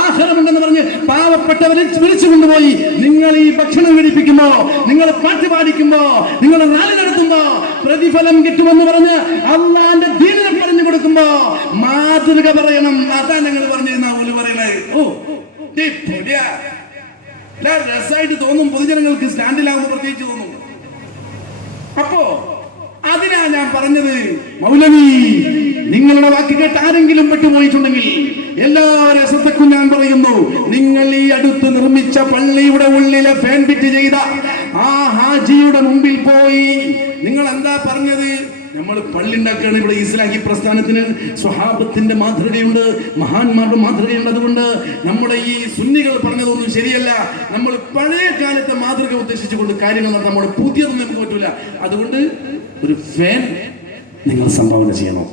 ആഹാരമുണ്ടെന്ന് പറഞ്ഞ് പാവപ്പെട്ടവരെ വിളിച്ചു കൊണ്ടുപോയി നിങ്ങൾ ഈ ഭക്ഷണം കഴിപ്പിക്കുമ്പോ, നിങ്ങൾ പാട്ട് പാടിക്കുമ്പോ, നിങ്ങൾ റാലി നടത്തുമ്പോ പ്രതിഫലം കിട്ടുമെന്ന് പറഞ്ഞ് അള്ളാന്റെ ദീനിനെ പറഞ്ഞു കൊടുക്കുമ്പോ മാതൃക പറയണം. അതാ ഞങ്ങൾ പറഞ്ഞിരുന്ന പറയണത്. രസമായിട്ട് തോന്നും, പൊതുജനങ്ങൾക്ക് സ്റ്റാൻഡിലാവുമ്പോൾ പ്രത്യേകിച്ച് തോന്നും. അപ്പോ അതിനാ ഞാൻ പറഞ്ഞത്, മൗലവി നിങ്ങളുടെ വാക്ക് കേട്ട് ആരെങ്കിലും പെട്ടുപോയിട്ടുണ്ടെങ്കിൽ എല്ലാ രസത്തിനും ഞാൻ പറയുന്നു, നിങ്ങൾ ഈ അടുത്ത് നിർമ്മിച്ച പള്ളിയുടെ ഉള്ളിലെ ഫാൻ ഫിറ്റ് ചെയ്ത ആ ഹാജിയുടെ മുമ്പിൽ പോയി നിങ്ങൾ എന്താ പറഞ്ഞത്? നമ്മൾ പള്ളി ഉണ്ടാക്കുകയാണ്. ഇവിടെ ഇസ്ലാഹി പ്രസ്ഥാനത്തിന് സ്വഹാബത്തിന്റെ മാതൃകയുണ്ട്, മഹാന്മാരുടെ മാതൃകയുണ്ട്. അതുകൊണ്ട് നമ്മുടെ ഈ സുന്നികൾ പറഞ്ഞതൊന്നും ശരിയല്ല. നമ്മൾ പഴയ കാലത്തെ മാതൃക ഉദ്ദേശിച്ചുകൊണ്ട് കാര്യങ്ങൾ നടത്താൻ, നമ്മുടെ പുതിയതൊന്നും നമുക്ക് പറ്റൂല. അതുകൊണ്ട് ഒരു ഫാൻ നിങ്ങൾ സംഭാവന ചെയ്യണം.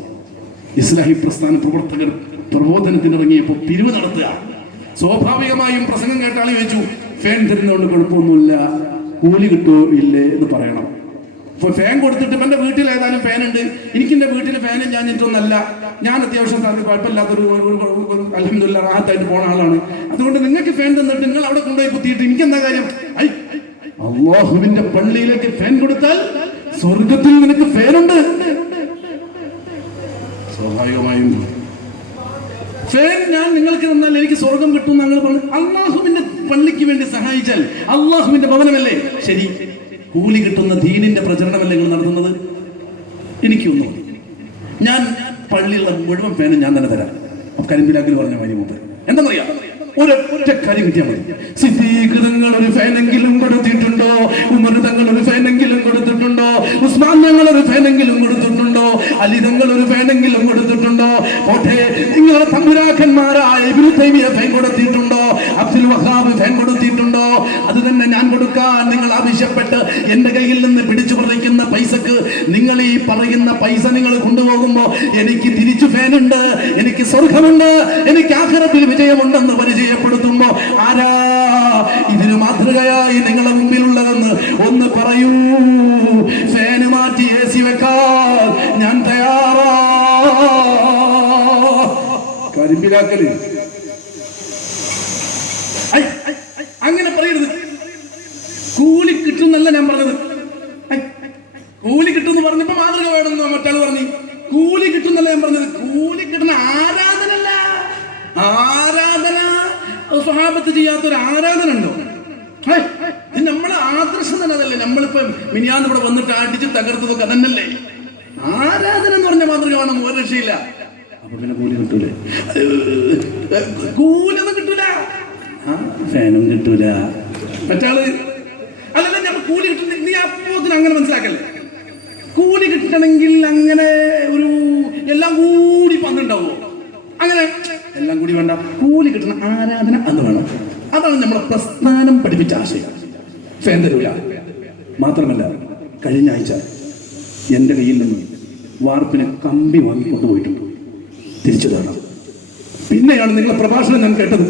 ഇസ്ലാഹി പ്രസ്ഥാന പ്രവർത്തകർ പ്രബോധനത്തിനിറങ്ങിയപ്പോൾ പിരിവ് നടത്തുക. സ്വാഭാവികമായും പ്രസംഗം കേട്ടാളി വെച്ചു, ഫാൻ തരുന്നതുകൊണ്ട് കുഴപ്പമൊന്നുമില്ല, കൂലി കിട്ടുമോ ഇല്ലേ എന്ന് പറയണം. ഇപ്പൊ ഫാൻ കൊടുത്തിട്ട് എന്റെ വീട്ടിൽ ഏതായാലും ഫാൻ ഉണ്ട്, എനിക്ക് എന്റെ വീട്ടിൽ ഫാൻ ഞാൻ ഇട്ടൊന്നല്ല, ഞാൻ അത്യാവശ്യം കുഴപ്പമില്ലാത്തൊരു അൽഹംദുലില്ലാഹ് റാഹത്തായിട്ട് പോണ ആളാണ്. അതുകൊണ്ട് നിങ്ങൾക്ക് ഫാൻ തന്നിട്ട് നിങ്ങൾ അവിടെ കൊണ്ടുപോയി കുത്തിയിട്ട് എനിക്ക് എന്താ കാര്യം? അല്ലാഹുവിന്റെ പള്ളിയിലേക്ക് ഫാൻ കൊടുത്താൽ സ്വർഗത്തിൽ നിനക്ക് ഫാനുണ്ട്. സ്വാഭാവികമായും ഫാൻ ഞാൻ നിങ്ങൾക്ക് തന്നാൽ എനിക്ക് സ്വർഗം കിട്ടും. ഞങ്ങൾ പറഞ്ഞു അള്ളാഹുവിന്റെ പള്ളിക്ക് വേണ്ടി സഹായിച്ചാൽ അള്ളാഹുവിന്റെ ഭവനമല്ലേ ശരി, കൂലി കിട്ടുന്ന ദീനിന്റെ പ്രചരണമല്ലേ നിങ്ങൾ നടത്തുന്നത്? എനിക്കൊന്നും, ഞാൻ പള്ളിയുള്ള മുഴുവൻ ഫാനും ഞാൻ തന്നെ തരാം. കരിമ്പിലാക്കിൽ പറഞ്ഞ മാതിരി മൂത്ത് എന്താണെന്നറിയാം, ഒരൊറ്റ കാര്യം കിട്ടിയാൽ മതി. സിദ്ദീഖ് തങ്ങൾ ഒരു ഫാനെങ്കിലും കൊടുത്തിട്ടുണ്ടോ? ഉമർ തങ്ങൾ ഒരു ഫാനെങ്കിലും കൊടുത്തിട്ടുണ്ടോ? ഉസ്മാൻ തങ്ങൾ ഒരു ഫാനെങ്കിലും കൊടുത്തിട്ടുണ്ടോ? അലി തങ്ങൾ ഒരു ഫാനെങ്കിലും കൊടുത്തിട്ടുണ്ടോ? പോട്ടെ, നിങ്ങളെ തമ്പുരാക്കന്മാരായ ഇബ്നു തൈമിയ ഫാൻ കൊടുത്തിട്ടുണ്ടോ? അബ്ദുൽ വഹാബ് ഫാൻ കൊടുത്തിട്ടുണ്ടോ? അത് തന്നെ ഞാൻ കൊടുക്കാൻ നിങ്ങൾ ആവശ്യപ്പെട്ട് എന്റെ കയ്യിൽ നിന്ന് പിടിച്ചു പറിക്കുന്ന പൈസക്ക് നിങ്ങൾ ഈ പറയുന്ന പൈസ നിങ്ങൾ കൊണ്ടുപോകുമ്പോ എനിക്ക് തിരിച്ചു ഫാനുണ്ട്, എനിക്ക് സ്വർഗമുണ്ട്, എനിക്ക് ആഖിറത്തിൽ വിജയമുണ്ടെന്ന് പരിചയപ്പെടുത്തുമ്പോ ആരാ ഇതിന് മാതൃകയായി നിങ്ങളുടെ മുമ്പിലുള്ളതെന്ന് ഒന്ന് പറയൂ. ഫാന് മാറ്റി AC വെക്കാൻ ഞാൻ തയ്യാറാ. കരിമ്പിലാക്കല് അങ്ങനെ പറയരുത്. കൂലി കിട്ടുന്നല്ല ഞാൻ പറഞ്ഞത്. കൂലി കിട്ടുമെന്ന് പറഞ്ഞപ്പോ മാതൃക വേണമെന്ന് മറ്റാൾ പറഞ്ഞു. കൂലി കിട്ടുന്നല്ല ഞാൻ പറഞ്ഞത്. കൂലി കിട്ടുന്ന ആരാധനല്ല. ആരാധന സ്വഹാബത്ത് ചെയ്യാത്തൊരു ആരാധന ഉണ്ടോ? ഇത് നമ്മളെ ആദർശം തന്നെ അതല്ലേ. നമ്മളിപ്പോ മിനിയാന്ന് ഇവിടെ വന്നിട്ട് അടിച്ച് തകർത്തതൊക്കെ അതന്നല്ലേ ആരാധന എന്ന് പറഞ്ഞ മാതൃക വേണം. ഒരു രക്ഷയില്ല. അപ്പൊ പിന്നെ കൂലി കിട്ടൂലേ? കൂലൊന്നും കിട്ടൂല, ഫാനും കിട്ടൂല. മറ്റാള് അല്ലല്ല, ഞാൻ കൂലി കിട്ടുന്ന നീ അപ്പോത്തിന് അങ്ങനെ മനസ്സിലാക്കല്ലേ. കൂലി കിട്ടണമെങ്കിൽ അങ്ങനെ ഒരു എല്ലാം കൂടി പങ്കുണ്ടാവോ? അങ്ങനെ എല്ലാം കൂടി വേണ്ട. കൂലി കിട്ടുന്ന ആരാധന അത് വേണം. അതാണ് നമ്മളെ പ്രസ്ഥാനം പഠിപ്പിച്ച ആശയം. ഫാൻ തരൂല. മാത്രമല്ല, കഴിഞ്ഞ ആഴ്ച എന്റെ കയ്യിൽ നിന്ന് വാർപ്പിന് കമ്പി വാങ്ങി കൊണ്ടുപോയിട്ടുണ്ട്, തിരിച്ചു തരണം. പിന്നെയാണ് നിങ്ങളെ പ്രഭാഷണം ഞാൻ കേട്ടത്.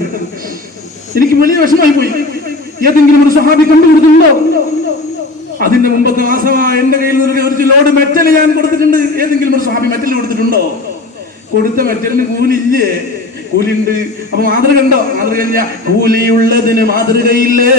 എനിക്ക് വലിയ വിഷമായി പോയി. ഏതെങ്കിലും ഒരു സഹാബി കണ്ടുകൊടുത്തിട്ടുണ്ടോ? അതിന്റെ മുമ്പത്തെ മാസമാണ് എന്റെ കയ്യിൽ നിന്ന് ഒരു ലോഡ് മെറ്റൽ ഞാൻ കൊടുത്തിട്ടുണ്ട്. ഏതെങ്കിലും ഒരു സഹാബി മെറ്റൽ കൊടുത്തിട്ടുണ്ടോ? കൊടുത്ത മെറ്റലിന് കൂലില്ലേ? കൂലിണ്ട്. അപ്പൊ മാതൃക ഉണ്ടോ? മാതൃക ഇല്ല. കൂലിയുള്ളതിന് മാതൃകയില്ലേ?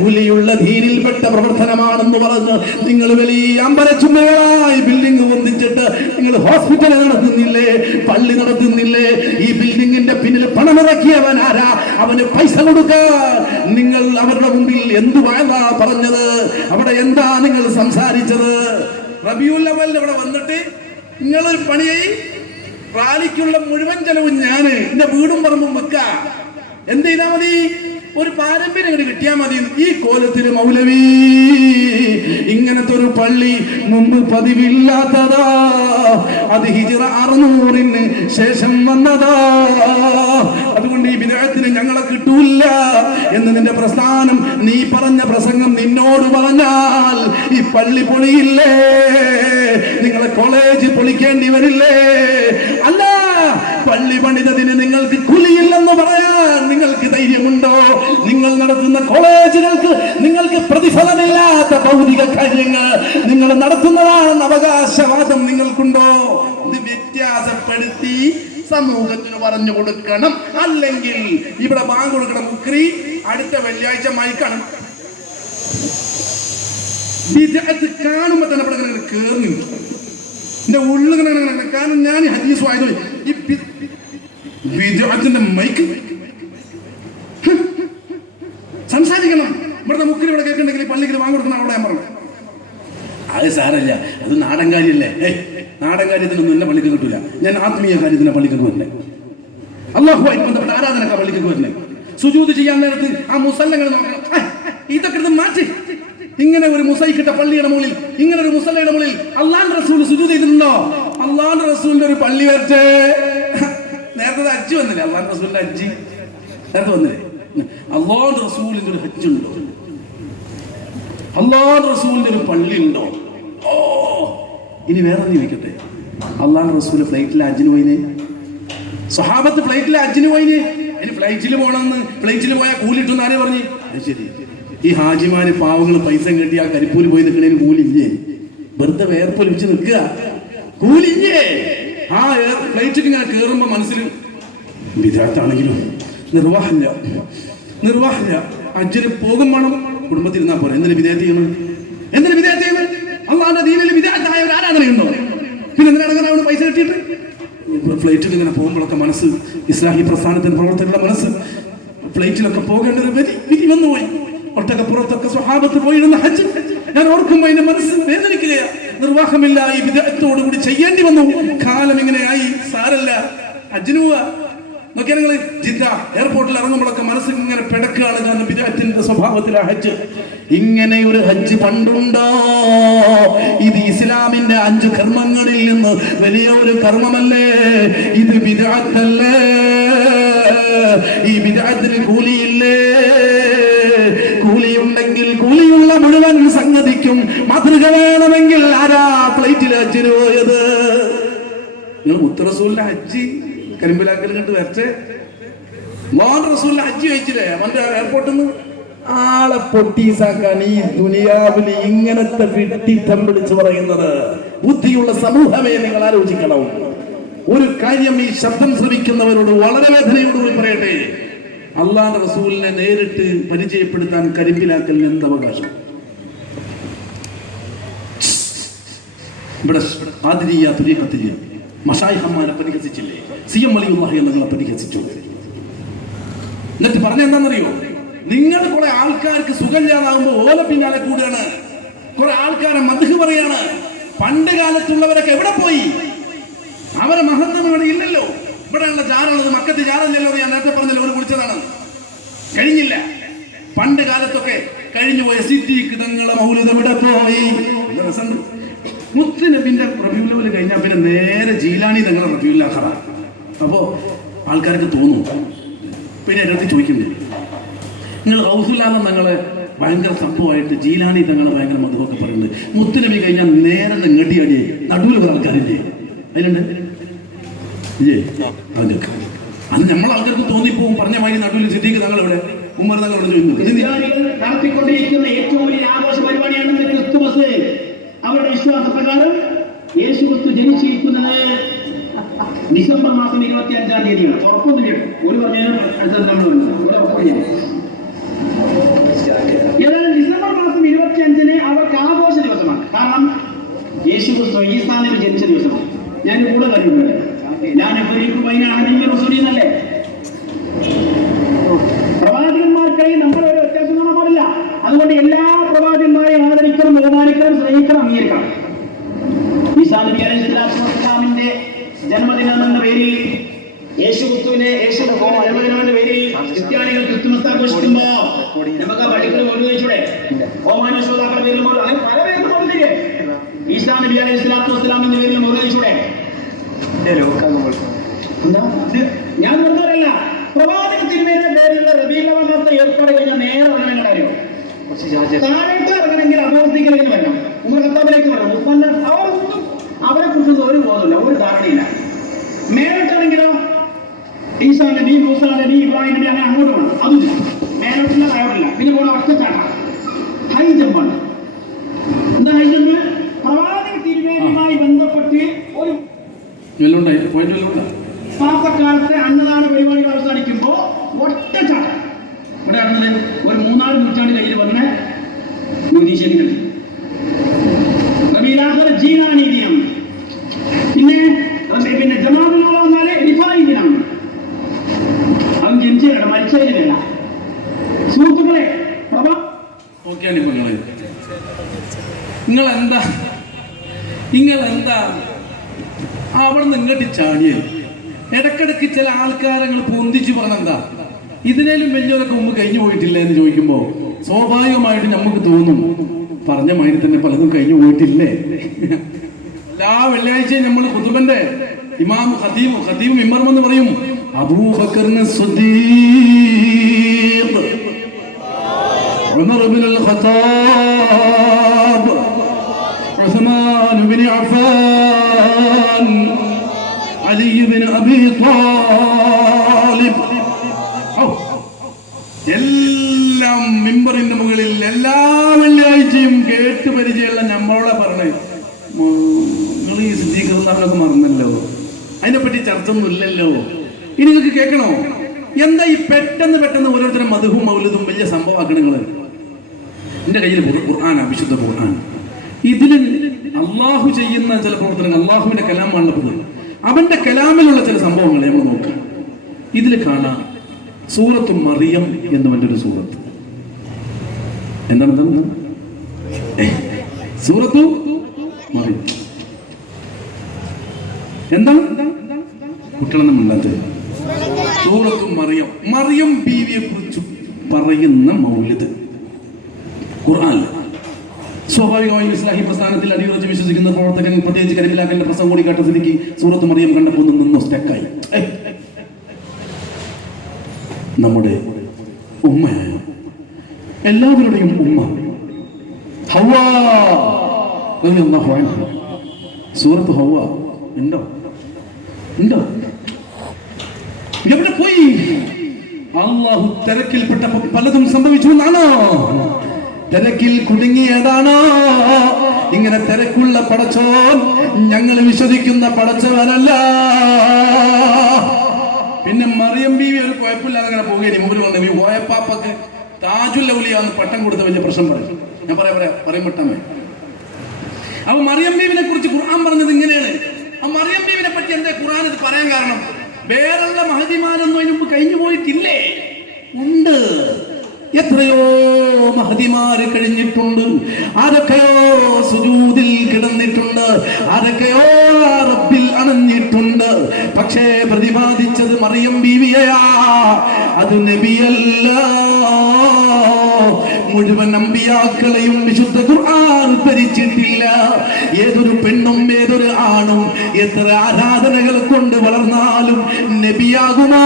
കൂലിയുള്ള ദീനിൽപ്പെട്ട പ്രവർത്തനമാണെന്ന് പറഞ്ഞ് നിങ്ങൾ വലിയ അമ്പലച്ചുമകളായി ബിൽഡിംഗ് പൊന്തിച്ചിട്ട് നിങ്ങൾ ഹോസ്പിറ്റൽ നടത്തുന്നില്ലേ, പള്ളി നടത്തുന്നില്ലേ? ഈ ബിൽഡിങ്ങിന്റെ പിന്നിൽ പണമിറക്കിയവൻ ആരാ? അവന് പൈസ കൊടുക്കാൻ നിങ്ങൾ അവരുടെ മുമ്പിൽ എന്തുവാ പറഞ്ഞത്? അവിടെ എന്താ നിങ്ങൾ സംസാരിച്ചത്? റബീഉൽ അവ്വൽ ഇവിടെ വന്നിട്ട് നിങ്ങളൊരു പണിയായി റാലിക്കുള്ള മുഴുവൻ ചെലവും ഞാന് എന്റെ വീടും പറമ്പും വെക്ക. എന്ത് ചെയ്താ മതി? ഒരു പാരമ്പര്യം കിട്ടിയാൽ മതി. ഈ കോലത്തിന് മൗലവി ഇങ്ങനത്തെ ഒരു പള്ളി മുമ്പ് പതിവില്ലാത്തതാ. അത് ഹിജ്റ 600 ശേഷം വന്നതാ. അതുകൊണ്ട് ഈ ബിദ്അത്തിന് ഞങ്ങളെ കിട്ടൂല എന്ന് നിന്റെ പ്രസ്ഥാനം, നീ പറഞ്ഞ പ്രസംഗം നിന്നോട് പറഞ്ഞാൽ ഈ പള്ളി പൊളിയില്ലേ? നിങ്ങളെ കോളേജ് പൊളിക്കേണ്ടി വരില്ലേ? അല്ല, പള്ളി പണിതതിന് നിങ്ങൾക്ക് കൂലിയില്ലെന്ന് പറയാൻ നിങ്ങൾക്ക് ധൈര്യമുണ്ടോ? നിങ്ങൾ നടത്തുന്ന കോളേജുകൾക്ക് നിങ്ങൾക്ക് പ്രതിഫലമില്ലാത്ത ഭൗതിക കാര്യങ്ങൾ നിങ്ങൾ നടത്തുന്നതാണെന്ന് അവകാശവാദം നിങ്ങൾക്കുണ്ടോ? ഇത് വ്യത്യാസപ്പെടുത്തി സമൂഹത്തിന് പറഞ്ഞു കൊടുക്കണം. അല്ലെങ്കിൽ ഇവിടെ ബാങ്ക് കൊടുക്കണം മുക്രി അടുത്ത വെള്ളിയാഴ്ച മൈക്കാണ്. ബിദ്അത്ത് കാണുമ്പോ തന്നെ ഇവിടെ ഇങ്ങനെ കേറി എന്റെ ഉള്ളിൽ. കാരണം ഞാൻ ഹദീസ് വായന ഈ ബിദ്അത്തിന്റെ മൈക്ക് സംസാരിക്കണം. ഇവിടുത്തെ മുക്കിൽ ഇവിടെ കേൾക്കണ്ടെങ്കിൽ പള്ളിക്ക് വാങ്ങി കൊടുക്കണം. അവിടെ ഞാൻ പറഞ്ഞു അത് സാരല്ല, അത് നാടൻ കാര്യല്ലേ. നാടൻ കാര്യത്തിനൊന്നും എന്നെ പള്ളിക്ക് കിട്ടൂല. ഞാൻ ആത്മീയ കാര്യത്തിന് പള്ളിക്ക് വരണേ, അല്ലാഹുവായി ബന്ധപ്പെട്ട ആരാധനക്കാ പള്ളിക്ക് വരണേ. സുജൂദ് ചെയ്യാൻ നേരത്ത് ആ മുസല്ലകൾ നോക്കണം. ഇതൊക്കെ മാറ്റി ഇങ്ങനെ ഒരു മുസൈക്കിട്ട പള്ളിയുടെ മുകളിൽ, ഇങ്ങനെ ഒരു മുസല്ലയുടെ മുകളിൽ അള്ളാഹുവിന്റെ റസൂൽ സുജൂദ് ചെയ്തിട്ടുണ്ടോ? അള്ളാഹുവിന്റെ റസൂലിന്റെ ഒരു പള്ളി വരട്ടെ. നേരത്തെ ഹജ്ജ് വന്നില്ലേ? അള്ളാഹുവിന്റെ റസൂലിന്റെ ഹജ്ജ് നേരത്തെ വന്നില്ലേ? അള്ളാഹുവിന്റെ റസൂലിന്റെ ഒരു ഹജ്ജ് ഉണ്ടോ? അള്ളാഹുവിന്റെ റസൂലിന്റെ ഒരു പള്ളി ഉണ്ടോ? ഓ, ഇനി വേറെ ചോദിക്കട്ടെ. അള്ളാഹുവിന്റെ റസൂല് ഫ്ലൈറ്റിലെ ഹജ്ജിന് പോയിന്, സ്വഹാബത്ത് ഫ്ലൈറ്റിലെ ഹജ്ജിന് പോയിന്. ഇനി ഫ്ലൈറ്റിൽ പോകണമെന്ന്, ഫ്ലൈറ്റിൽ പോയാൽ കൂലിട്ടെന്ന് ആരെ പറഞ്ഞു? അത് ശരി, ഈ ഹാജിമാര് പാവങ്ങൾ പൈസ കെട്ടി ആ കരിപ്പൂല് പോയി നിൽക്കണേന് കൂലില്ലേ? വെറുതെ വേർപ്പൊലി വെച്ച് നിൽക്കുക, കൂലില്ലേ? ആ ഫ്ലൈറ്റിൽ ഇങ്ങനെ കയറുമ്പോ മനസ്സിൽ വിദാത്താണെങ്കിലും നിർവാഹമില്ല. ഹജ്ജിന് പോകും വേണം, കുടുംബത്തിരുന്നാ പോലെ. എന്തിനു വിദേഹത്ത് ചെയ്യണം? എന്തിനു വിദേഹത്ത് ചെയ്യണം? അള്ളാഹുവിന്റെ ദീനിൽ വിദേഹത്തായ ഒരു ആരാധനയുണ്ടോ? പിന്നെ എന്തിനാണ് പൈസ കെട്ടിയിട്ട് ഫ്ലൈറ്റിൽ ഇങ്ങനെ പോകുമ്പോഴൊക്കെ മനസ്സ്, ഇസ്ലാഹി പ്രസ്ഥാനത്തിന്റെ പ്രവർത്തകരുടെ മനസ്സ് ഫ്ലൈറ്റിലൊക്കെ പോകേണ്ടത് വിധി വന്നുപോയി. ഒട്ടകപ്പുറത്തൊക്കെ സ്വഹാബത്ത് പോയിരുന്ന ഹജ്ജ് ഞാൻ ഓർക്കുമ്പോ അതിന്റെ മനസ്സ് വേദനിക്കുകയാ. നിർവാഹമില്ല, ഈ വിദേഹത്തോടു കൂടി ചെയ്യേണ്ടി വന്നു. കാലം ഇങ്ങനെയായി. സാരല്ല, ഹജ്ജിന് പോവാ. നോക്കിയാൽ നിങ്ങൾ ജിദ്ദ എയർപോർട്ടിൽ ഇറങ്ങുമ്പോഴൊക്കെ മനസ്സ് ഇങ്ങനെ പിടക്കുകയാണ്. കാരണം വിദേഹത്തിന്റെ സ്വഭാവത്തിലെ ഹജ്ജ്. ഇങ്ങനെ ഒരു ഹജ്ജ് പണ്ടുണ്ടോ? ഇത് ഇസ്ലാമിന്റെ 5 കർമ്മങ്ങളിൽ നിന്ന് വലിയ ഒരു കർമ്മമല്ലേ? ഇത് ബിദ്അത്തല്ലേ? ഈ ബിദ്അത്തിന് കൂലിയില്ലേ? കൂലിയുണ്ടെങ്കിൽ കൂലിയുള്ള മുഴുവൻ സംഗതിക്കും മാതൃക വേണമെങ്കിൽ ആരാ ഫ്ലൈറ്റിൽ ഹജ്ജിന് പോയത്? നിങ്ങൾ മുത്തറസൂലിന്റെ ഹജ്ജ് കരിമ്പിലാക്കൽ കണ്ട് വരച്ചേ. റസൂലിന്റെ ഹജ്ജ് കഴിച്ചില്ലേ അവന്റെ എയർപോർട്ടിൽ നിന്ന്? ആളെ പൊട്ടീസാക്കാൻ ഈ ദുനിയാവിൽ ഇങ്ങനത്തെ വിട്ടിത്തം വിളിച്ചു പറയുന്നത്. ബുദ്ധിയുള്ള സമൂഹമേ, നിങ്ങൾ ആലോചിക്കണം. ഒരു കാര്യം ഈ ശബ്ദം ശ്രമിക്കുന്നവരോട് വളരെ വേദനയോടുകൂടി പറയട്ടെ. അള്ളാഹുവിന്റെ റസൂലിനെ നേരിട്ട് പരിചയപ്പെടുത്താൻ കരിമ്പിലാക്കലിന് എന്ത് അവകാശം? ഇവിടെ ആദിരിയ തുരീഖത്തിൽ മശായിഖന്മാരെ പരിഹസിച്ചില്ലേ? സിഎം വലിയുള്ളാഹി എന്നങ്ങളെ പരിഹസിച്ചു. എന്നിട്ട് പറഞ്ഞ എന്താണെന്നറിയോ? നിങ്ങൾ കുറെ ആൾക്കാർക്ക് സുഖമില്ലാതാകുമ്പോ ഓല പിന്നാലെ കൂടെയാണ്, കുറെ ആൾക്കാരെ മദ്ഹ് പറയാണ്. പണ്ട് കാലത്തുള്ളവരൊക്കെ എവിടെ പോയി? അവരെ മഹത്വം ഇവിടെ ഇല്ലല്ലോ. ഇവിടെയുള്ള ചാറുള്ളത് മക്കത്ത് ചാറല്ലല്ലോ. ഞാൻ നേരത്തെ പറഞ്ഞല്ലോ, ഒരു കുളിച്ചതാണ്, കഴിഞ്ഞില്ല. പണ്ട് കാലത്തൊക്കെ കഴിഞ്ഞു പോയ സിദ്ദീഖ് തങ്ങളെ മൗലിദ് ഇവിടെ പോയി. മുത്തുനബിന്റെ റബീഉൽ അവ്വൽ കഴിഞ്ഞാൽ പിന്നെ നേരെ ജീലാനി തങ്ങളെ റബീഉൽ ആഖിറ. അപ്പോ ആൾക്കാർക്ക് തോന്നും, പിന്നെ എൻ്റെ അടുത്ത് ചോദിക്കുന്നത്, നിങ്ങൾ ഗൗസുല്ലാഹ് തങ്ങളെ ഭയങ്കര സംഭവമായിട്ട് ജീലാനി തങ്ങളെ ഭയങ്കര മധുവൊക്കെ പറയുന്നത്, മുത്തുനബി കഴിഞ്ഞാൽ നേരെ നെങ്ങട്ടിയാടി നടുവിൽ ഒരു ആൾക്കാരില്ലേ? അതിലുണ്ട് ഇല്ലേ? അതിലൊക്കെ അത് നമ്മളെ ആൾക്കാർക്ക് തോന്നിപ്പോവും. പറഞ്ഞ മാതിരി നടുവിൽ സിദ്ദീഖ് തങ്ങൾ ഇവിടെ, ഉമ്മർ തങ്ങൾ ഇവിടെ നടത്തിക്കൊണ്ടിരിക്കുന്ന ഏറ്റവും വലിയ ആഘോഷ പരിപാടിയാണ് ക്രിസ്തുമസ്. അവരുടെ വിശ്വാസപ്രകാരം യേശു ക്രിസ്തു ജനിച്ചിരിക്കുന്നത് ഡിസംബർ മാസം 25-ാം തീയതിയാണ്. ഉറപ്പൊന്നും കേട്ടു ഒരു പറഞ്ഞാലും ഏതായാലും ഡിസംബർ മാസം 25-ന് അവർക്ക് ആഘോഷ ദിവസമാണ്. കാരണം യേശു ക്രിസ്തു ഈസാ നബി ജനിച്ച ദിവസമാണ്. ഞാൻ കൂടെ കണ്ടിട്ടുണ്ട്. ഞാൻ എന്നല്ലേ പ്രവാചകന്മാർക്കായി നമ്മൾ ഒരു വ്യത്യാസം കാണാൻ പാടില്ല. അതുകൊണ്ട് എല്ലാ പ്രവാചകന്മാരെയും ആദരിക്കണം, ബഹുമാനിക്കണം, സ്നേഹിക്കണം, അംഗീകരിക്കണം. ഈസാ നബി അലൈഹി സ്വലാത്തു വസ്സലാമിന്റെ ജന്മദിനം എന്ന പേരിൽ, യേശുക്രിസ്തുവിന്റെ ജന്മദിനമെന്ന പേരിൽ ക്രിസ്ത്യാനികൾ ക്രിസ്തുമസ് ആഘോഷിക്കുമ്പോ നമുക്ക് പള്ളികൾ ഒഴിവെച്ചൂടെ? ഓമാന ശ്രോതാക്കളുടെ പേരിൽ പല പേരിലും മുറിഞ്ഞില്ലേ? ഈസാ നബി അലൈഹി സ്വലാത്തു വസ്സലാമിന്റെ പേരിൽ മുറിവെച്ചൂടെ? ഞാൻ പറഞ്ഞതല്ല, പ്രവാചക തിരുമേനിയുടെ പേരിലുള്ള റബീഉൽ അവ്വൽ മാസത്തെ ഏർപ്പാട് കഴിഞ്ഞാൽ നേരെ വരണമെങ്കിൽ അറിയോ? താഴേക്ക് ഇറങ്ങണമെങ്കിൽ അബൂബക്കറിലേക്ക് വരണം, ഉമർ ഖത്താബിലേക്ക് വരണം, ഉസ്മാൻ. അവരൊന്നും അവരെ കുറിച്ച് ഒരു ബോധമില്ല, ഒരു ധാരണയില്ല. മേലോട്ടാണെങ്കിലോ ഈസാ നബി, മൂസാ നബി, ഇബ്രാഹിം നബി, അങ്ങനെ അങ്ങോട്ട് വേണം. അതും മേലോട്ടില്ല, താഴോട്ടില്ല. പിന്നെ കൂടെ ഒറ്റച്ചാട്ട ഹൈ ജമ്പാണ്. എന്താ ഹൈ ജമ്പ്? പ്രവാചക തിരുമേനിയുമായി ബന്ധപ്പെട്ട് ഒരു പാപ്പക്കാലത്തെ അന്നദാന പരിപാടികൾ അവസാനിക്കുമ്പോൾ ഒറ്റച്ചാട്ടം ഇവിടെ നടന്നത് ഒരു 3-4 നൂറ്റാണ്ട് കയ്യിൽ വന്ന ജ്യോതിഷങ്ങൾ ജീനാനി ദിനം, പിന്നെ ജമാഅത്തുൽ വന്നാല് റിഫായി ദിനം. അവൻ ജനിച്ചതല്ല, മരിച്ചതിനല്ല. സുഹൃത്തുക്കളെ, നിങ്ങളെന്താ അവിടെ നിന്ന് ഇങ്ങോട്ട് ചാടിയത്? ഇടക്കിടക്ക് ചില ആൾക്കാരങ്ങൾ പൊന്തിച്ചു പറഞ്ഞെന്താ ഇതിനേലും വലിയവരൊക്കെ മുമ്പ് കഴിഞ്ഞു പോയിട്ടില്ല എന്ന് ചോദിക്കുമ്പോൾ സ്വാഭാവികമായിട്ട് നമുക്ക് തോന്നും പറഞ്ഞ മാതിരി തന്നെ പലതും കഴിഞ്ഞു പോയിട്ടില്ലേ. എല്ലാ വെള്ളിയാഴ്ചയും നമ്മൾ ഖുതുബന്റെ ഇമാം ഖതീബ് മിമ്പർ എന്ന് പറയും അബൂബക്കറിന് സിദ്ദീഖ്, ഉമർ ഇബ്നുൽ ഖത്താബ്, ഉസ്മാൻ ഇബ്നു അഫ്ഫാൻ, അലി ഇബ്നു അബീ ത്വാലിബ്, എല്ലാം മിമ്പറിന്റെ മുകളിൽ എല്ലാ വെള്ളിയാഴ്ചയും കേട്ട് പരിചയമുള്ള നമ്മളോടെ പറഞ്ഞ് നിങ്ങൾ ഈ സിദ്ധീകരണമൊക്കെ മറന്നല്ലോ, അതിനെപ്പറ്റി ചർച്ച ഒന്നും ഇല്ലല്ലോ, ഇനി നിങ്ങൾക്ക് കേൾക്കണോ? എന്താ ഈ പെട്ടെന്ന് ഓരോരുത്തരും മദ്ഹും മൗലിദും വലിയ സംഭവമാക്കണം? നിങ്ങൾ എന്റെ കയ്യിൽ ഖുർആനാണ്, വിശുദ്ധ ഖുർആൻ. ഇതിൽ അള്ളാഹു ചെയ്യുന്ന ചില പ്രവർത്തനങ്ങൾ, അള്ളാഹുവിന്റെ കലാമാണുള്ളത്, അവന്റെ കലാമിലുള്ള ചില സംഭവങ്ങൾ നമ്മൾ നോക്കാം. ഇതിൽ കാണാം സൂറത്തു മറിയം എന്ന് പറഞ്ഞൊരു സൂറത്ത്. എന്താണ് സൂറത്തു മറിയം? എന്താണ് കുട്ടികളൊന്നും ഉണ്ടാത്തത്? സൂറത്തു മറിയം, മറിയം ബീവിയെ കുറിച്ച് പറയുന്ന മൗലിദ് ഖുർആൻ. സ്വാഭാവികമായും ഇസ്ലാഹി പ്രസ്ഥാനത്തിൽ അടിയുറച്ച് വിശ്വസിക്കുന്ന പ്രവർത്തകൻ, പ്രത്യേകിച്ച് കരിമിലാക്കലിന്റെ പ്രസംഗം കൂടി കേട്ട സ്ഥിതിക്ക് സൂറത്ത് മറിയം കണ്ടപ്പോൾ നിന്നോ സ്റ്റക്കായി. നമ്മുടെ ഉമ്മയായ എല്ലാവരുടെയും ഉമ്മ ഹവ്വ റളിയല്ലാഹു അൻഹ. സൂറത്ത് ഹവ്വ ഉണ്ടോ? എവിടെ പോയി? അള്ളാഹു തിരക്കിൽപ്പെട്ടപ്പോ പലതും സംഭവിച്ചു എന്നാണോ? തിരക്കിൽ കുടുങ്ങിയതാണോ? ഇങ്ങനെ തിരക്കുള്ള പടച്ചോൻ ഞങ്ങൾ വിശ്വസിക്കുന്ന പടച്ചവനല്ല. പിന്നെ മറിയം ബീവി ഒരു കുഴപ്പമില്ലാതെ അങ്ങനെ പോവുകയാണ്. മുമ്പിൽ വന്നു ഈ ഓയപ്പാപ്പക്ക് താജുൽ ഔലിയാന്ന് പട്ടം കൊടുത്ത വലിയ പ്രശ്നം പറയും. ഞാൻ പറയും പെട്ടെന്ന്. അപ്പൊ മറിയം ബീവിനെ കുറിച്ച് ഖുർആൻ പറഞ്ഞത് ഇങ്ങനെയാണ്. ആ മറിയം ബീവിനെ പറ്റി എന്താ ഖുർആൻ ഇത് പറയാൻ കാരണം? വേറുള്ള മഹദിമാരൊന്നും അതിന് മുമ്പ് കഴിഞ്ഞു പോയിട്ടില്ലേ? ഉണ്ട്. എത്രയോ മഹദിമാര് കഴിഞ്ഞിട്ടുണ്ട്. ആരൊക്കെയോ സുജൂദിൽ കിടന്നിട്ടുണ്ട്, ആരൊക്കെയോ റബ്ബിൽ അണഞ്ഞിട്ടുണ്ട്. പക്ഷേ പ്രതിപാദിച്ചത് മറിയം ബീവിയെയാ, അത് നബിയല്ല. മുഴുവൻ അമ്പിയാക്കളെയും വിശുദ്ധ ഖുർആൻ ഉദ്ധരിച്ചിട്ടില്ല. ഏതൊരു പെണ്ണും ഏതൊരു ആണും എത്ര ആരാധനകൾ കൊണ്ട് വളർന്നാലും നബിയാകുമോ?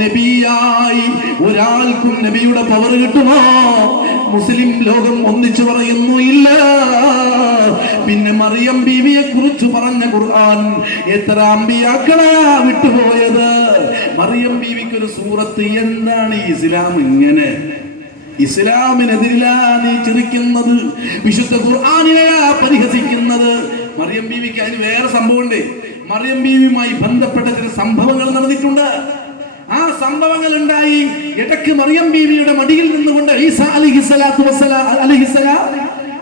നബിയായി ഒരാൾക്കും നബിയുടെ പവർ കിട്ടുമോ? മുസ്ലിം ലോകം ഒന്നിച്ചു പറയുന്നു ഇല്ല. പിന്നെ മറിയം ബീവിയെ കുറിച്ച് പറഞ്ഞ ഖുർആൻ എത്ര അമ്പിയാക്കളാ വിട്ടുപോയത്? മറിയം ബീവിക്ക് ഒരു സൂറത്ത്. എന്താണ് ഇസ്ലാം ഇങ്ങനെ? ഇസ്ലാമിനെതിരിലാ നീ ചിരിക്കുന്നത്, വിശുദ്ധ ഖുർആനിനെയാ പരിഹസിക്കുന്നത്. മറിയം ബീവിക്ക് അതിന് വേറെ സംഭവമുണ്ട്. മറിയം ബീവിയുമായി ബന്ധപ്പെട്ട ചില സംഭവങ്ങൾ നടന്നിട്ടുണ്ട്. ആ സംഭവങ്ങൾ ഉണ്ടായി. ഇടയ്ക്ക് മറിയം ബീവിയുടെ മടിയിൽ നിന്നുകൊണ്ട് ഈസാ അലൈഹിസ്സലാത്തു വസ്സലാം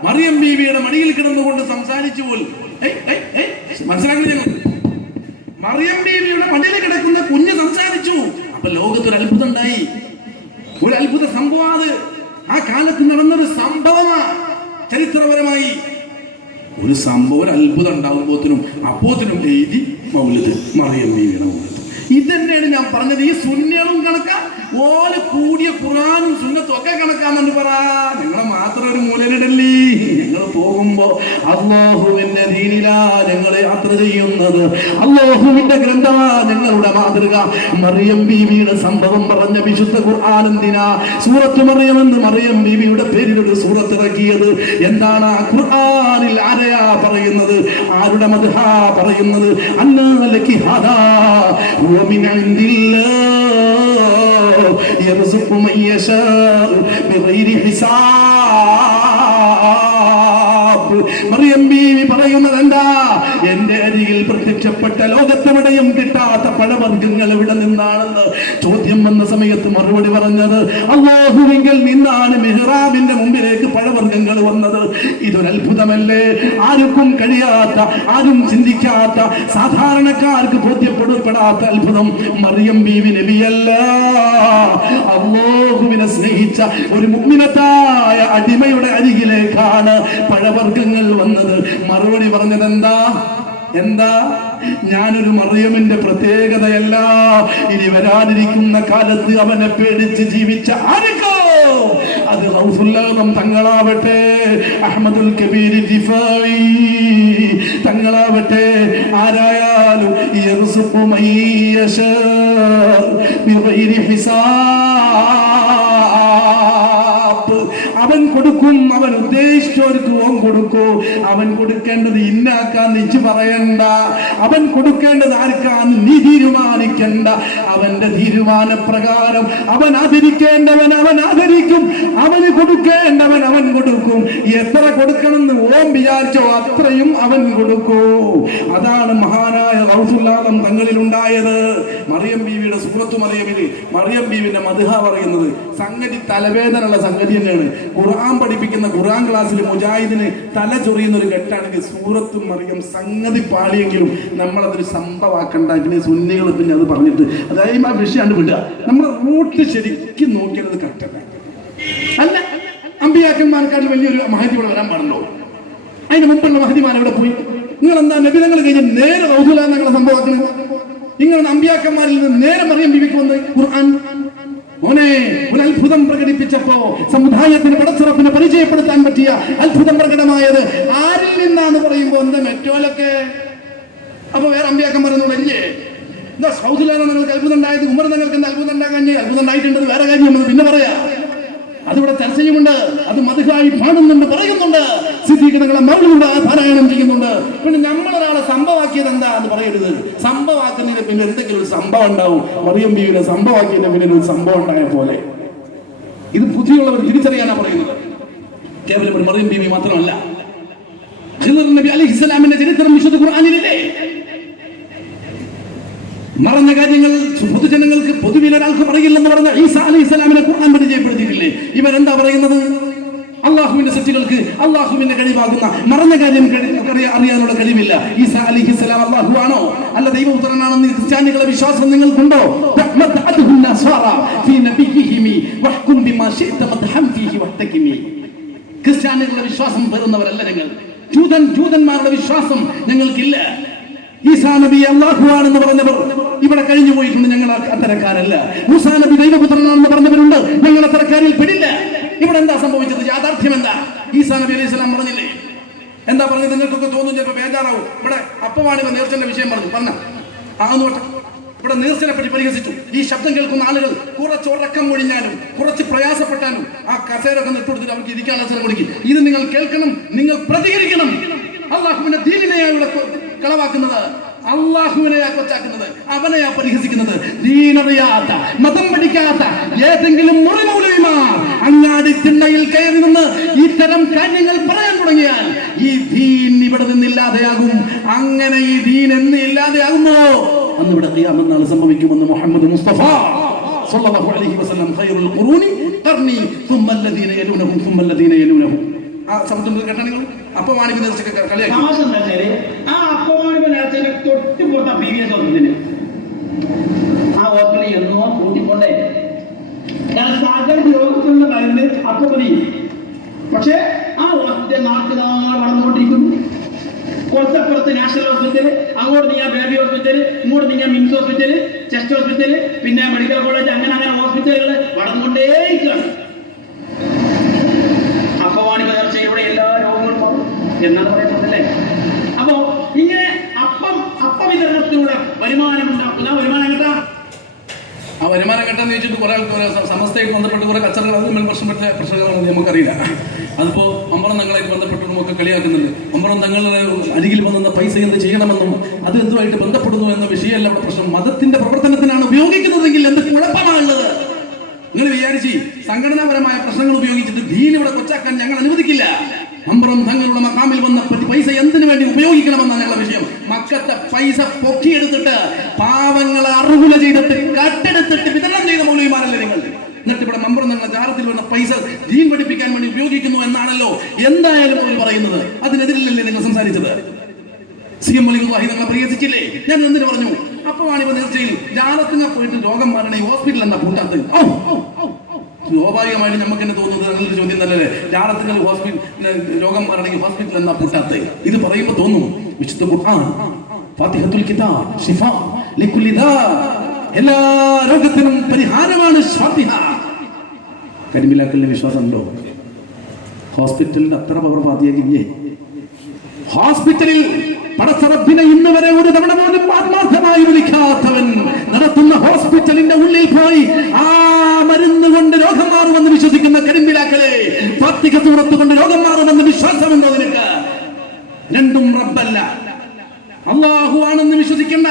മറിയം ബീവിയുടെ മടിയിൽ കിടന്നുകൊണ്ട് സംസാരിച്ചു പോലും. മനസ്സിലാക്കുന്നില്ല? മറിയം ബീവിയുടെ മടിയിൽ കിടക്കുന്ന കുഞ്ഞ് സംസാരിച്ചു. അപ്പൊ ലോകത്തൊരു അത്ഭുതം ഉണ്ടായി. ഒരു അത്ഭുത സംഭവം. അത് ആ കാലത്ത് നടന്നൊരു സംഭവമാണ്. ചരിത്രപരമായി ഒരു സംഭവം, ഒരു അത്ഭുതം അപ്പോത്തിനും എഴുതി മൗലിദ്, മറിയം ബീവിയുടെ മൗലിദ്. ഇതന്നെയാണ് ഞാൻ പറഞ്ഞത്. ഈ സുന്നകളും കണക്കാ, ഓല് കൂടിയ ഖുർആനും സുന്നത്തും ഒക്കെ കണക്കാന്നുണ്ട്. പറ, നിങ്ങളെ മാത്രം ഒരു മൂലരിടല്ലേ. നിങ്ങൾ പോകുമ്പോ അല്ലാഹുവിന്റെ ദീനിലാ ഞങ്ങളെ യാത്ര ചെയ്യുന്നത്, അല്ലാഹുവിന്റെ ഗ്രന്ഥമാ ഞങ്ങളുടെ മാതൃക. മറിയം ബീവിയുടെ സംഭവം പറഞ്ഞ വിശുദ്ധ ഖുർആൻ എന്തിനാ സൂറത്ത് മറിയം എന്ന് മറിയം ബീവിയുടെ പേരിൽ ഒരു സൂറത്ത് ഇറക്കിയത്? എന്താണ് ആ ഖുർആനിൽ ആരെയാ പറയുന്നത്? ആരുടെ മദ്ഹാ പറയുന്നത്? അന്നലകി ഹാദാ ومن عند الله يرزق من يشاء بغير حساب. മറിയം ബീവി പറയുന്നത് എന്താ? എന്റെ അരികിൽ പ്രത്യക്ഷപ്പെട്ട ലോകത്തെവിടെയും കിട്ടാത്ത പഴവർഗ്ഗങ്ങൾ എവിടെ നിന്നാണെന്ന് ചോദ്യം വന്ന സമയത്ത് മറുപടി പറഞ്ഞത് അല്ലാഹുവിങ്കിൽ നിന്നാണ് മിഹ്റാബിന്റെ മുമ്പിലേക്ക് പഴവർഗ്ഗങ്ങൾ വന്നത്. ഇതൊരു അത്ഭുതമല്ലേ? ആർക്കും കഴിയാത്ത, ആരും ചിന്തിക്കാത്ത, സാധാരണക്കാർക്ക് ബോധ്യപ്പെടാത്ത അത്ഭുതം. മറിയം ബീവി നബിയല്ല, അല്ലാഹുവിനെ സ്നേഹിച്ച ഒരു മുഅ്മിനത്തായ അടിമയുടെ അരികിലേക്കാണ് പഴവർഗ്ഗങ്ങൾ വന്നത്. മറുപടി പറഞ്ഞത് എന്താ? ഞാനൊരു മറിയമിന്റെ പ്രത്യേകതയല്ല, ഇനി വരാനിരിക്കുന്ന കാലത്ത് അവനെ പേടിച്ച് ജീവിച്ച ആർക്കോ അത് ഗൗസുൽ ആദം തങ്ങളാവട്ടെ, അഹ്മദുൽ കബീർ റിഫായി തങ്ങളാവട്ടെ, ആരായാലും യർസുഖു മൻ യശാ ബിഗൈരി ഹിസാബ്. അവൻ കൊടുക്കും, അവൻ ഉദ്ദേശിച്ചവർക്ക് ഓൻ കൊടുക്കൂ. അവൻ കൊടുക്കേണ്ടത് ഇന്നാക്കാന്ന് ഇച്ച് പറയണ്ട, അവൻ കൊടുക്കേണ്ടത് ആർക്കാന്ന് നീ തീരുമാനിക്കണ്ട. അവന്റെ തീരുമാനപ്രകാരം അവൻ ആദരിക്കേണ്ടവൻ അവൻ ആദരിക്കും, അവന് കൊടുക്കേണ്ടവൻ അവൻ കൊടുക്കും. എത്ര കൊടുക്കണമെന്ന് ഓം വിചാരിച്ചോ അത്രയും അവൻ കൊടുക്കൂ. അതാണ് മഹാനായ ഗൗസുൽ ആദം തങ്ങളിൽ ഉണ്ടായത്. മറിയം ബീവിയുടെ സൂറത്തു മറിയമില് മറിയം ബീവിന്റെ മദ്ഹ പറയുന്നത് സംഗതി തലവേദനയുള്ള സംഗതി തന്നെയാണ്. ഖുർആൻ പഠിപ്പിക്കുന്ന ഖുർആൻ ക്ലാസ്സിൽ മുജാഹിദിന് തല ചൊറിയുന്ന ഒരു ഘട്ടമാണെങ്കിൽ സൂറത്തു മറിയം സംഗതി പാളിയെങ്കിലും നമ്മളതൊരു സംഭവമാക്കണ്ട. ഇതിന് സുന്നികൾ പിന്നെ അത് പറഞ്ഞിട്ട് അതായത് ആ വിഷയമാണ് വിടുക. നമ്മൾ റൂട്ട് ശരിക്കും നോക്കിയത് കറക്റ്റല്ല. അല്ല, അമ്പിയാക്കന്മാർക്കാട്ട് വലിയൊരു മഹതി ഇവിടെ വരാൻ പാടുണ്ടോ? അതിന് മുമ്പുള്ള മഹതിമാർ ഇവിടെ പോയി. നിങ്ങൾ എന്താ നബിതങ്ങൾ കഴിഞ്ഞ് നേരെ റൗസുൽ ഞങ്ങളെ സംഭവമാക്കുന്നത്? നിങ്ങൾ അമ്പിയാക്കന്മാരിൽ നിന്ന് നേരെ മറിയം ബീവിക്ക് വന്ന് ഖുർആൻ മോനെ ഒരു അത്ഭുതം പ്രകടിപ്പിച്ചപ്പോ സമുദായത്തിന് പടച്ചുറപ്പിനെ പരിചയപ്പെടുത്താൻ പറ്റിയ അത്ഭുതം പ്രകടമായത് ആരിൽ നിന്നാന്ന് പറയുമ്പോ എന്താ മെറ്റോലൊക്കെ? അപ്പൊ വേറെ അമ്പിയാക്കന്മാരൊന്നും ഇല്ലേ? എന്താ സൗദിലാണ് നിങ്ങൾക്ക് അത്ഭുതം ഉണ്ടായത്? ഉമർ നിങ്ങൾക്ക് എന്താ അത്ഭുതം ഉണ്ടാകാൻ? അത്ഭുതം ഉണ്ടായിട്ടുണ്ടെന്ന് വേറെ കാര്യമെന്ന് പിന്നെ പറയാ. അതിവിടെ ചർച്ചയുമുണ്ട്, അത് മദ്ഹായി പാടുന്നുണ്ട്, പറയുന്നുണ്ട്, സിദ്ദീഖ് തങ്ങളെ മൗലൂദ് പാരായണം ചെയ്യുന്നുണ്ട്. പിന്നെ നമ്മളൊരാളെ സംഭവമാക്കിയത് എന്താ എന്ന് പറയരുത്. സംഭവമാക്കുന്നതിന് പിന്നെ എന്തെങ്കിലും ഒരു സംഭവം ഉണ്ടാവും. മറിയം ബീവിനെ സംഭവമാക്കിയതിന് പിന്നെ ഒരു സംഭവം ഉണ്ടായ പോലെ. ഇത് ബുദ്ധിയുള്ളവർ തിരിച്ചറിയാനാ പറയുന്നത്. കേവലം ഒരു മറിയം ബീവി മാത്രമല്ല, ഖിദർ നബി അലൈഹിസ്സലാമിന്റെ ചരിത്രം വിശുദ്ധ ഖുർആനിലില്ലേ? മറഞ്ഞ കാര്യങ്ങൾ പൊതുജനങ്ങൾക്ക് പൊതുവിൽ ഒരാൾക്ക് പറയില്ലെന്ന് പറഞ്ഞ ഈസാ അലൈഹിസ്സലാമിനെ ഖുർആൻ പരിചയപ്പെടുത്തിയിട്ടില്ലേ? ഇവരെന്താ പറയുന്നത്? അള്ളാഹുവിന്റെ സൃഷ്ടികൾക്ക് അള്ളാഹുവിന്റെ കഴിവാകുന്ന മറഞ്ഞ കാര്യം അറിയാനുള്ള കഴിവില്ല. ഈസാ അലൈഹിസ്സലാം അള്ളാഹു ആണോ? അല്ല ദൈവപുത്രനാണെന്ന് ക്രിസ്ത്യാനികളുടെ വിശ്വാസം നിങ്ങൾക്കുണ്ടോ? ക്രിസ്ത്യാനികളുടെ വിശ്വാസം പേറുന്നവരല്ല ഞങ്ങൾ. ജൂതന്മാരുടെ വിശ്വാസം ഞങ്ങൾക്കില്ല. ഈസാ നബി അല്ലാഹു ആണെന്ന് പറഞ്ഞവർ ഇവിടെ കഴിഞ്ഞു പോയിട്ടുണ്ട്. ഞങ്ങൾ അത്തരക്കാരല്ല. മൂസാ നബി ദൈവപുത്രനാണെന്ന് പറഞ്ഞവരുണ്ട്. ഞങ്ങൾ അത്തരക്കാരിൽ പെടില്ല. ഇവിടെ എന്താ സംഭവിച്ചത്? യാഥാർത്ഥ്യം എന്താ? ഈസാ നബി അലൈഹി സ്വലാം പറഞ്ഞില്ലേ? എന്താ പറഞ്ഞത്? നിങ്ങൾക്കൊക്കെ തോന്നും, ചിലപ്പോൾ ബേജാറാവും. ഇവിടെ അപ്പവാണിവ നേർച്ചന്റെ വിഷയം പറഞ്ഞ ഇവിടെ നേർച്ചനെ പറ്റി പരിഹസിച്ചു. ഈ ശബ്ദം കേൾക്കുന്ന ആളുകൾ കുറച്ച് ഉറക്കം ഒഴിഞ്ഞാലും കുറച്ച് പ്രയാസപ്പെട്ടാലും ആ കസേരൊക്കെ നിട്ടുകൊടുത്തിട്ട് അവർക്ക് ഇരിക്കാൻ അവസരം കൊടുക്കും. ഇത് നിങ്ങൾ കേൾക്കണം, നിങ്ങൾ പ്രതികരിക്കണം. അള്ളാഹുവിന്റെ ദീനിനെയാ ഇവിടെ കളവാക്കുന്നത്, അള്ളാഹുവിനെയാ കൊച്ചാക്കുന്നത്, അവനെയാ പരിഹസിക്കുന്നത്. ദീനറിയാത്ത, മതം പഠിക്കാത്ത ഏതെങ്കിലും മുറിമൗലവിമാർ അങ്ങാടി തിണ്ണയിൽ കയറി നിന്ന് ഇത്തരം കാര്യങ്ങൾ പറയാൻ തുടങ്ങിയാൽ ഈ ദീൻ ഇവിടെ നിന്നില്ലാതെയാകും. അങ്ങനെ ഈ ദീൻ എന്ന് ഇല്ലാതെയാകുമോ അന്ന് ഇവിടെ ഖിയാമത്ത് നാൾ സംഭവിക്കുമെന്ന് മുഹമ്മദ് മുസ്തഫ സ്വല്ലല്ലാഹു അലൈഹി വസല്ലം ഖൈറുൽ ഖുറൂനി ഖർനി സുമ്മ അല്ലദീന യലൂനഹും സുമ്മ അല്ലദീന യലൂനഹും. ആ ശബ്ദം കേട്ടാ നിങ്ങൾ? അപ്പവാണിക നേർച്ചയ്ക്ക് കളിയാക്കി. ആ അപ്പവാണിക നേർച്ചയുടെ തൊട്ട് പുറത്ത PVS ഹോസ്പിറ്റല്, ആ ഹോസ്പിറ്റലിൽ എന്നോ കൂട്ടിക്കൊണ്ടേ ഞാൻ സകല രോഗത്തിലുള്ള മരുന്ന് അപ്പൊ മതി. പക്ഷെ ആ ഹോസ്പിറ്റൽ നാട്ടുകാർ വളർന്നുകൊണ്ടിരിക്കുന്നു. കുറച്ചപ്പുറത്ത് നാഷണൽ ഹോസ്പിറ്റൽ, അങ്ങോട്ട് നീങ്ങാൻ ബേബി ഹോസ്പിറ്റൽ, ഇങ്ങോട്ട് നീങ്ങാൻ മിംസ് ഹോസ്പിറ്റൽ, ചെസ്റ്റ് ഹോസ്പിറ്റൽ, പിന്നെ മെഡിക്കൽ കോളേജ്, അങ്ങനെ ഹോസ്പിറ്റലുകൾ വളർന്നുകൊണ്ടേയിരിക്കുകയാണ്. അപ്പവാണിക നേർച്ചയിലൂടെ എല്ലാ രോഗങ്ങളും മാറും എന്നാണ് പറയുന്നതല്ലേ? അപ്പോ ഇങ്ങനെ അപ്പ വിതരണത്തിലൂടെ വരുമാനം ഉണ്ടാക്കുന്ന വരുമാനം കേട്ടാ ആ വരുമാനം കേട്ടെന്ന് ചോദിച്ചിട്ട് കുറെ ആൾക്ക് സമസ്തയായിട്ട് ബന്ധപ്പെട്ട് കുറെ കച്ചറകൾ അതും പ്രശ്നങ്ങളൊന്നും നമുക്കറിയില്ല. അതിപ്പോ അമ്പറം തങ്ങളായിട്ട് ബന്ധപ്പെട്ടതും ഒക്കെ കളിയാക്കുന്നുണ്ട്. അമ്പറം തങ്ങളുടെ അരികിൽ വന്ന പൈസ എന്ത് ചെയ്യണമെന്നും അത് എന്തുമായിട്ട് ബന്ധപ്പെടുന്നു എന്ന വിഷയമല്ല അവിടെ പ്രശ്നം. മതത്തിന്റെ പ്രവർത്തനത്തിനാണ് ഉപയോഗിക്കുന്നതെങ്കിൽ എന്ത് കുഴപ്പമാണുള്ളത്? നിങ്ങൾ വിചാരിച്ച് സംഘടനാപരമായ പ്രശ്നങ്ങൾ ഉപയോഗിച്ചിട്ട് ദീൻ ഇവിടെ കൊച്ചാക്കാൻ ഞങ്ങൾ അനുവദിക്കില്ല. അമ്പറം തങ്ങളുടെ മക്കാമിൽ വന്ന പൈസ എന്തിനു വേണ്ടി ഉപയോഗിക്കണമെന്നാണ് ഞങ്ങളുടെ വിഷയം. മക്കത്തെ പൈസ പൊക്കിയെടുത്തിട്ട് പാവങ്ങളെ അറുകുല ചെയ്തിട്ട് കട്ടെടുത്തിട്ട് വിതരണം ചെയ്ത മൗലവിമാരല്ലേ നിങ്ങൾ? എന്നിട്ട് ഇവിടെ മമ്പറം തങ്ങളുടെ ജാറത്തിൽ വന്ന പൈസ ദീൻ പഠിപ്പിക്കാൻ വേണ്ടി ഉപയോഗിക്കുന്നു എന്നാണല്ലോ എന്തായാലും അവർ പറയുന്നത്. അതിനെതിരല്ലേ നിങ്ങൾ സംസാരിച്ചത്? CM വലിയുള്ളാഹി നമ്മളെ പരിഹസിച്ചില്ലേ? ഞാൻ എന്തിനു പറഞ്ഞു? അപ്പോഴാണ് ഇവ തീർച്ചയായും ജാറത്തിനെ പോയിട്ട് രോഗം മാറണ ഈ ഹോസ്പിറ്റൽ എന്താ പൂട്ടാത്ത? സ്വാഭാവികമായിട്ട് നമുക്ക് തന്നെ തോന്നുന്നത് നല്ലൊരു ചോദ്യം നല്ലല്ലേ? ജാറത്തിന് ഹോസ്പിറ്റൽ രോഗം മാറണമെങ്കിൽ ഹോസ്പിറ്റൽ എന്താ പൂട്ടാത്ത? ഇത് പറയുമ്പോൾ തോന്നും വിശുദ്ധ ഖുർആൻ ഫാത്തിഹത്തുൽ കിതാബ് ശിഫാ ലികുല്ലി ദാ, എല്ലാ രോഗത്തിനും പരിഹാരമാണ് ഫാത്തിഹ. കരിമിലാക്കലിന് വിശ്വാസമുണ്ടോ? ഹോസ്പിറ്റലിൽ അത്ര പവർ ഫാത്തിഹയ്ക്കില്ലേ? ഹോസ്പിറ്റലിൽ പടച്ചറപ്പിനെ ഇന്ന് വരെ ഒരു തവണ പോലും ആത്മാർത്ഥമായി വിളിക്കാത്തവൻ നടത്തുന്ന ഹോസ്പിറ്റലിന്റെ ഉള്ളിൽ പോയി ആ മരുന്ന് കൊണ്ട് രോഗം മാറുമെന്ന് വിശ്വസിക്കുന്ന കരിമ്പിലാക്കളെ, ഫാത്തിഹ സൂറത്ത് കൊണ്ട് രോഗം മാറുമെന്ന് വിശ്വാസമുണ്ടോ നിനക്ക്? രണ്ടും റബ്ബല്ല, അല്ലാഹു ആണെന്ന് വിശ്വസിക്കേണ്ട.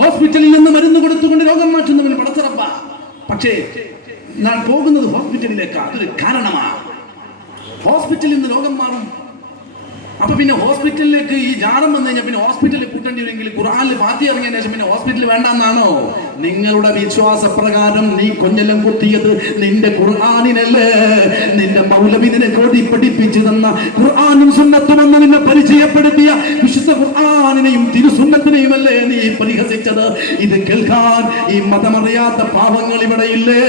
ഹോസ്പിറ്റലിൽ നിന്ന് മരുന്ന് കൊടുത്തുകൊണ്ട് രോഗം മാറ്റുന്നവന് പടച്ചറപ്പ. പക്ഷേ ഞാൻ പോകുന്നത് ഹോസ്പിറ്റലിലേക്ക്, അതൊരു കാരണമാണ്. ഹോസ്പിറ്റലിൽ നിന്ന് രോഗം മാറും. അപ്പൊ പിന്നെ ഹോസ്പിറ്റലിലേക്ക് ഈ ജാറം വന്നു കഴിഞ്ഞാൽ പിന്നെ ഹോസ്പിറ്റലിൽ കൂട്ടേണ്ടി വരെങ്കിൽ ഖുർആനിൽ ഫാത്തിഹ ഇറങ്ങിയതിനു ശേഷം പിന്നെ ഹോസ്പിറ്റൽ വേണ്ടെന്നാണോ? നിങ്ങളുടെ വിശ്വാസപ്രകാരം നീ കൊഞ്ഞെല്ലാം കുത്തിയത് നിന്റെ ഖുർആനിനല്ലേ? നിന്റെ മൗലവി നിനക്ക് ഓതി പഠിപ്പിച്ചു തന്ന ഖുർആനും സുന്നത്തും എന്ന് നിന്നെ പരിചയപ്പെടുത്തിയ വിശുദ്ധ ഖുർആനിനെയും തിരുസുന്നത്തിനെയുമല്ലേ നീ പരിഹസിച്ചത്? ഇത് കേൾക്കാൻ ഈ മതമറിയാത്ത പാവങ്ങൾ ഇവിടെ ഇല്ലേ?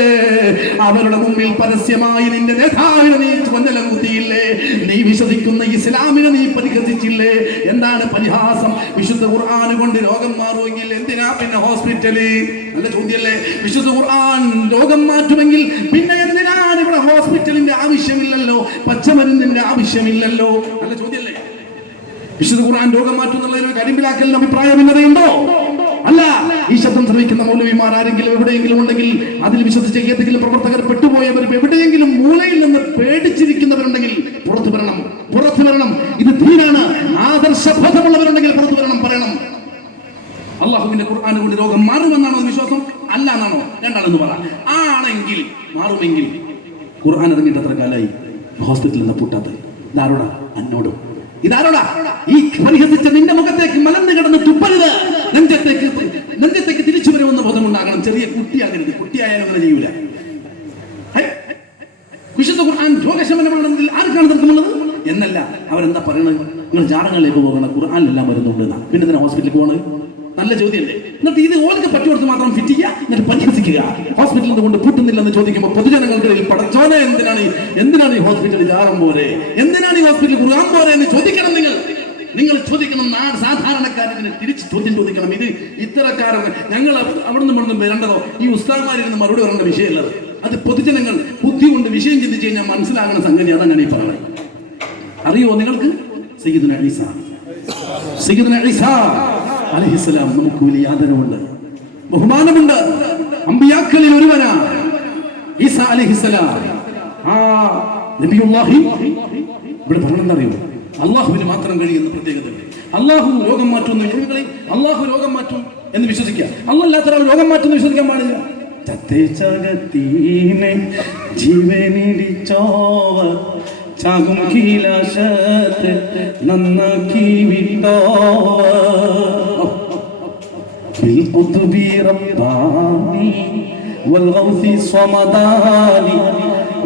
അവരുടെ മുമ്പിൽ പരസ്യമായി നിന്റെ നേതാവിനെ നീ കൊഞ്ഞെല്ലാം കുത്തിയില്ലേ? നീ വിശ്വസിക്കുന്ന ഇസ്ലാമിനെ നീ പരിഹസിച്ചില്ലേ? എന്താണ് പരിഹാസം? വിശുദ്ധ ഖുർആൻ കൊണ്ട് രോഗം മാറുമെങ്കിൽ എന്തിനാ പിന്നെ ഹോസ്പിറ്റല്? നല്ല ചോദ്യല്ലേ? വിശുദ്ധ ഖുർആൻ രോഗം മാറ്റുമെങ്കിൽ പിന്നെ എന്തിനാണ് ഇവിടെ ഹോസ്പിറ്റലിന്റെ ആവശ്യമില്ലല്ലോ, പച്ചമരുന്നിന്റെ ആവശ്യമില്ലല്ലോ? നല്ല ചോദ്യല്ലേ? വിശുദ്ധ ഖുർആൻ രോഗം മാറ്റുന്നുള്ളതിന് കരിമ്പിലാക്കലിന് അഭിപ്രായ ഭിന്നതയുണ്ടോ? അല്ല. ഈ ശബ്ദം ശ്രമിക്കുന്ന മൗലവിമാർ ആരെങ്കിലും എവിടെയെങ്കിലും ഉണ്ടെങ്കിൽ, അതിൽ വിശ്വസിച്ച ഏതെങ്കിലും പ്രവർത്തകർ പെട്ടുപോയവർ എവിടെയെങ്കിലും മൂലയിൽ നിന്ന് പേടിച്ചിരിക്കുന്നവരുണ്ടെങ്കിൽ പുറത്തു വരണം, പുറത്തു വരണം. ഇത് ദീനാണ്. ആദർശബോധമുള്ളവരുണ്ടെങ്കിൽ പുറത്തു വരണം, പറയണം. അള്ളാഹുവിന്റെ ഖുർആൻ കൊണ്ട് രോഗം മാറുമെന്നാണോ വിശ്വാസം? അല്ല എന്നാണോ? രണ്ടാണെന്ന് പറ. ആണെങ്കിൽ മാറുമെങ്കിൽ ഖുർആൻ ഇറങ്ങിയിട്ട് എത്ര കാലായി ഹോസ്പിറ്റലിൽ നിന്ന് പൂട്ടാത്തത്? ഇതാരോടാ? എന്നോടും. ഇതാരോടാ? ഈ പരിഹസിച്ച നിന്റെ മുഖത്തേക്ക് മലന്ന് കിടന്ന് തുപ്പരുത്. നെഞ്ചത്തേക്ക് തിരിച്ചു വരുമെന്ന് ബോധമുണ്ടാകണം. ചെറിയ കുട്ടിയാകരുത്. കുട്ടിയായാലും അങ്ങനെ ചെയ്യൂല. വിശുദ്ധ ഖുർആൻ രോഗശമനമാണെങ്കിൽ ആർക്കാണ് തർക്കമുള്ളത്? എന്നല്ല. അവരെന്താ പറയുന്നത്? നിങ്ങൾ ജാറങ്ങളിലേക്ക് പോകണം, ഖുർആനിലെല്ലാം വരുന്നുണ്ട്. പിന്നെ ഇതിനെ ഹോസ്പിറ്റലിൽ പോകണത്? നല്ല ചോദ്യമല്ലേ? എന്നിട്ട് ഇത് ഓൾക്ക് പറ്റുകൊടുത്ത് മാത്രം ഫിറ്റ് ചെയ്യുക, എന്നിട്ട് പരിഹസിക്കുക. ഹോസ്പിറ്റലിൽ കൊണ്ട് പൂട്ടുന്നില്ലെന്ന് ചോദിക്കുമ്പോൾ പൊതുജനങ്ങൾക്കിടയിൽ പടച്ചോനെ എന്തിനാണ് ഈ ഹോസ്പിറ്റലിൽ ജാറം പോരെ, എന്തിനാണ് ഈ ഹോസ്പിറ്റലിൽ ഖുർആൻ പോരെ എന്ന് ചോദിക്കണം. നിങ്ങൾ ചോദിക്കണം. സാധാരണക്കാർ ഇതിന് തിരിച്ച് ചോദ്യം ചോദിക്കണം. ഇത് ഇത്തരക്കാരൻ ഞങ്ങൾ അവിടെ നിന്നും വരേണ്ടതോ ഈ ഉസ്താദ്മാരിൽ മറുപടി പറയേണ്ട വിഷയമല്ലത്. അത് പൊതുജനങ്ങൾ ബുദ്ധി കൊണ്ട് വിഷയം ചിന്തിച്ച് കഴിഞ്ഞാൽ മനസ്സിലാകുന്ന സംഗതി. അതാണ് ഞാൻ ഈ പറയുന്നത്. അറിയോ നിങ്ങൾക്ക്? സയ്യിദുന ഈസ അലൈഹിസ്സലാം നമുക്ക് വലിയ ആദരവുണ്ട്, ബഹുമാനമുണ്ട്. അമ്പിയാക്കളിൽ ഒരുവനാണ് ഈസ അലൈഹിസ്സലാം. ആ നബിയുല്ലാഹി ഇവിടെ പറഞ്ഞെന്നറിയോ? അള്ളാഹുവിന് മാത്രം കഴിയുന്ന പ്രത്യേകത. അള്ളാഹു രോഗം മാറ്റുന്ന രോഗികളെ അള്ളാഹു രോഗം മാറ്റും എന്ന് വിശ്വസിക്കുക. അല്ലാത്ത ഒരാൾ രോഗം മാറ്റുന്ന വിശ്വസിക്കാൻ പാടില്ല. ജീവനിടിച്ചോവ ചാകും കീലാശത്ത് നന്നാക്കി വിട്ടോവ ബിൽഖുതുബി റബ്ബാനി വൽഗൗസി സ്വമദാനി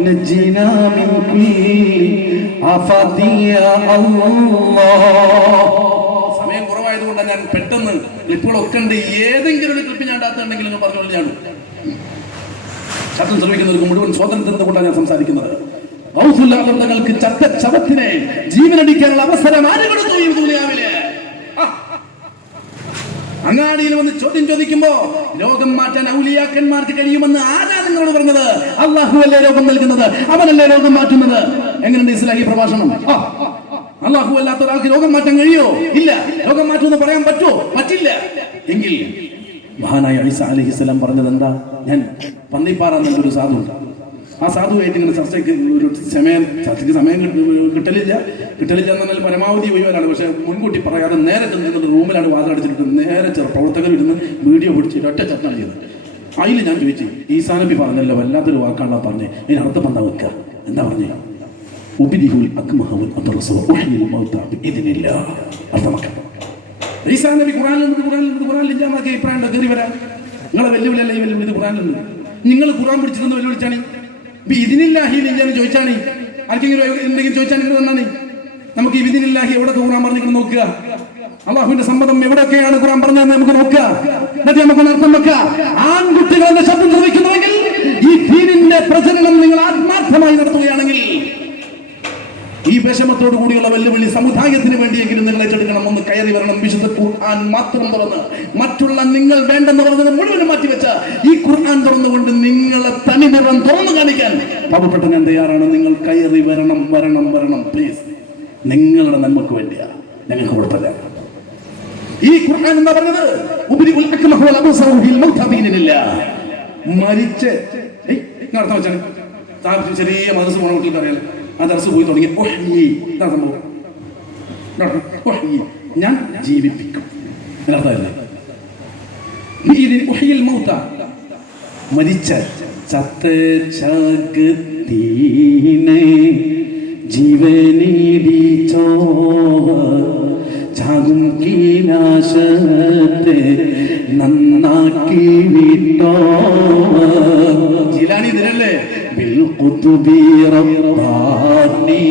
നജ്ജിനാ മിൻ കുല്ലി ആഫാതി യാ അല്ലാഹ്. സമയം കുറവായതുകൊണ്ട് ഞാൻ പെട്ടെന്ന് ക്ലിപ്പുകളൊക്കെ ഉണ്ട്. ഏതെങ്കിലും ഒരു ക്ലിപ്പ് ഞാൻ ഇടാത്തുണ്ടെങ്കിൽ നിങ്ങൾ പറഞ്ഞോളൂ. ഞാൻ ശബ്ദം ശ്രമിക്കുന്നവർക്ക് മുഴുവൻ സ്വാതന്ത്ര്യത്തെ കൊണ്ടാണ് ഞാൻ സംസാരിക്കുന്നത്. തങ്ങൾക്ക് ചത്ത ശവത്തിനെ ജീവനടിക്കാനുള്ള അവസരം ആര് കൊടുത്തു ഈ ദുനിയാവില്? അങ്ങാടിയിൽ വന്ന് ചോദ്യം ചോദിക്കുമ്പോ രോഗം മാറ്റാൻ ഔലിയാക്കന്മാർക്ക് കഴിയുമെന്ന് ആരാ നിങ്ങളോട് പറഞ്ഞത്? അള്ളാഹു അല്ലേ രോഗം നൽകുന്നത്, അവനല്ലേ രോഗം മാറ്റുന്നത്. എങ്ങനെയുണ്ട് ഇസ്ലാഹി പ്രഭാഷണം? അള്ളാഹു അല്ലാത്ത ഒരാൾക്ക് രോഗം മാറ്റാൻ കഴിയോ? ഇല്ല. രോഗം മാറ്റുമെന്ന് പറയാൻ പറ്റുമോ? പറ്റില്ല. എങ്കിൽ മഹാനായ ഈസ അലൈഹിസ്സലാം പറഞ്ഞത് എന്താ? ഞാൻ പന്നിപ്പാറ എന്നൊരു സാധു, ആ സാധുവായിട്ട് ഇങ്ങനെ ചർച്ചയ്ക്ക് സമയം കിട്ടലില്ല എന്ന് പറഞ്ഞാൽ പരമാവധി ഒഴിവാനാണ്. പക്ഷെ മുൻകൂട്ടി പറയാതെ നേരെ ചെന്നിട്ട് റൂമിലാണ് വാതിലടിച്ചിട്ട് നേരെ പ്രവർത്തകരിരുന്ന് വീഡിയോ പിടിച്ചിട്ട് ഒറ്റ ചർച്ചയാണ് ചെയ്തത്. അതിൽ ഞാൻ ചോദിച്ചു, ഈസാ നബി പറഞ്ഞല്ലോ വല്ലാത്തൊരു വാക്കാണല്ലോ പറഞ്ഞേ, അതിന് അർത്ഥം എന്താ വെക്കുക? എന്താ പറഞ്ഞേ? ഉബ്രിഉൽ അക്മഹ വൽ അബ്റസ വഉഹ്യിൽ മൗത ബിഇദ്നില്ലാഹ്. അർത്ഥമാക്കാം. ഈസാ നബി ഖുർആനിൽ ഇല്ലാമാക്കി അഭിപ്രായം കയറി വരാം. നിങ്ങളെ വെല്ലുവിളിയല്ല ഈ വെല്ലുവിളി ഖുർആനിലുണ്ട്. നിങ്ങൾ ഖുർആൻ പിടിച്ചിരുന്ന് വെല്ലുവിളിച്ചാണ് ബിഇദ്നില്ലാഹി ഇല്ലെന്ന് ചോദിച്ചാണ്. ആർക്കെങ്കിലും എന്തെങ്കിലും ചോദിച്ചാൽ നിങ്ങൾ തന്നാണ്. നമുക്ക് ഈ ബിഇദ്നില്ലാഹി എവിടെ ഖുർആൻ പറഞ്ഞിട്ട് നോക്കുക. അള്ളാഹുവിന്റെ സമ്മതം എവിടെയൊക്കെയാണ് ഖുർആൻ പറഞ്ഞതെന്ന് നമുക്ക് നോക്കുക. എന്നിട്ട് നമുക്ക് അർത്ഥം വെക്കുക. ആൺകുട്ടികളുടെ ശബ്ദം നിർമ്മിക്കുന്നുവെങ്കിൽ ഈ ദീനിന്റെ പ്രചരണം നിങ്ങൾ ആത്മാർത്ഥമായി നടത്തുകയാണെങ്കിൽ ഈ വിഷമത്തോടു കൂടിയുള്ള വെല്ലുവിളി സമുദായത്തിന് വേണ്ടിയെങ്കിലും നിങ്ങൾ ഏറ്റെടുക്കണം. ഒന്ന് കയറി വരണം. വിശുദ്ധ ഖുർആൻ മാത്രം തുറന്ന് മറ്റുള്ള നിങ്ങൾ വേണ്ടെന്ന് പറഞ്ഞത് മുഴുവനും മാറ്റിവെച്ച ഈ ഖുർആൻ തുറന്നുകൊണ്ട് നിങ്ങളെ തനിനിറം തുറന്നു കാണിക്കാൻ പാവപ്പെട്ട ഞാൻ തയ്യാറാണ്. നിങ്ങൾ കയറി വരണം, വരണം, വരണം. പ്ലീസ്, നിങ്ങളുടെ നന്മക്ക് വേണ്ടിയാ. ഞങ്ങൾക്ക് കുഴപ്പമില്ല. ഈ ഖുർആൻ എന്താ പറഞ്ഞത്? ഉബ്രിഉൽ അക്മഹ വൽ അബ്റസ വഉഹ്യിൽ മൗത ബിഇദ്നില്ലാഹ്. മരിച്ച് അർത്ഥം വെച്ചാൽ ചെറിയ മദ്രസ പോണ കുട്ടികൾക്ക് അറിയാലോ. ആ ദർസ് പോയി തുടങ്ങി എന്താ സംഭവം? ഞാൻ ജീവിപ്പിക്കും എന്നർത്ഥമല്ലേ? മരിച്ച ചത്ത ജീവനീടിച്ചോ ചാകും കീനാശത്തെ നന്നാക്കി വിട്ടോ. ജിലാനി ഇതിനല്ലേ بالقطب رباني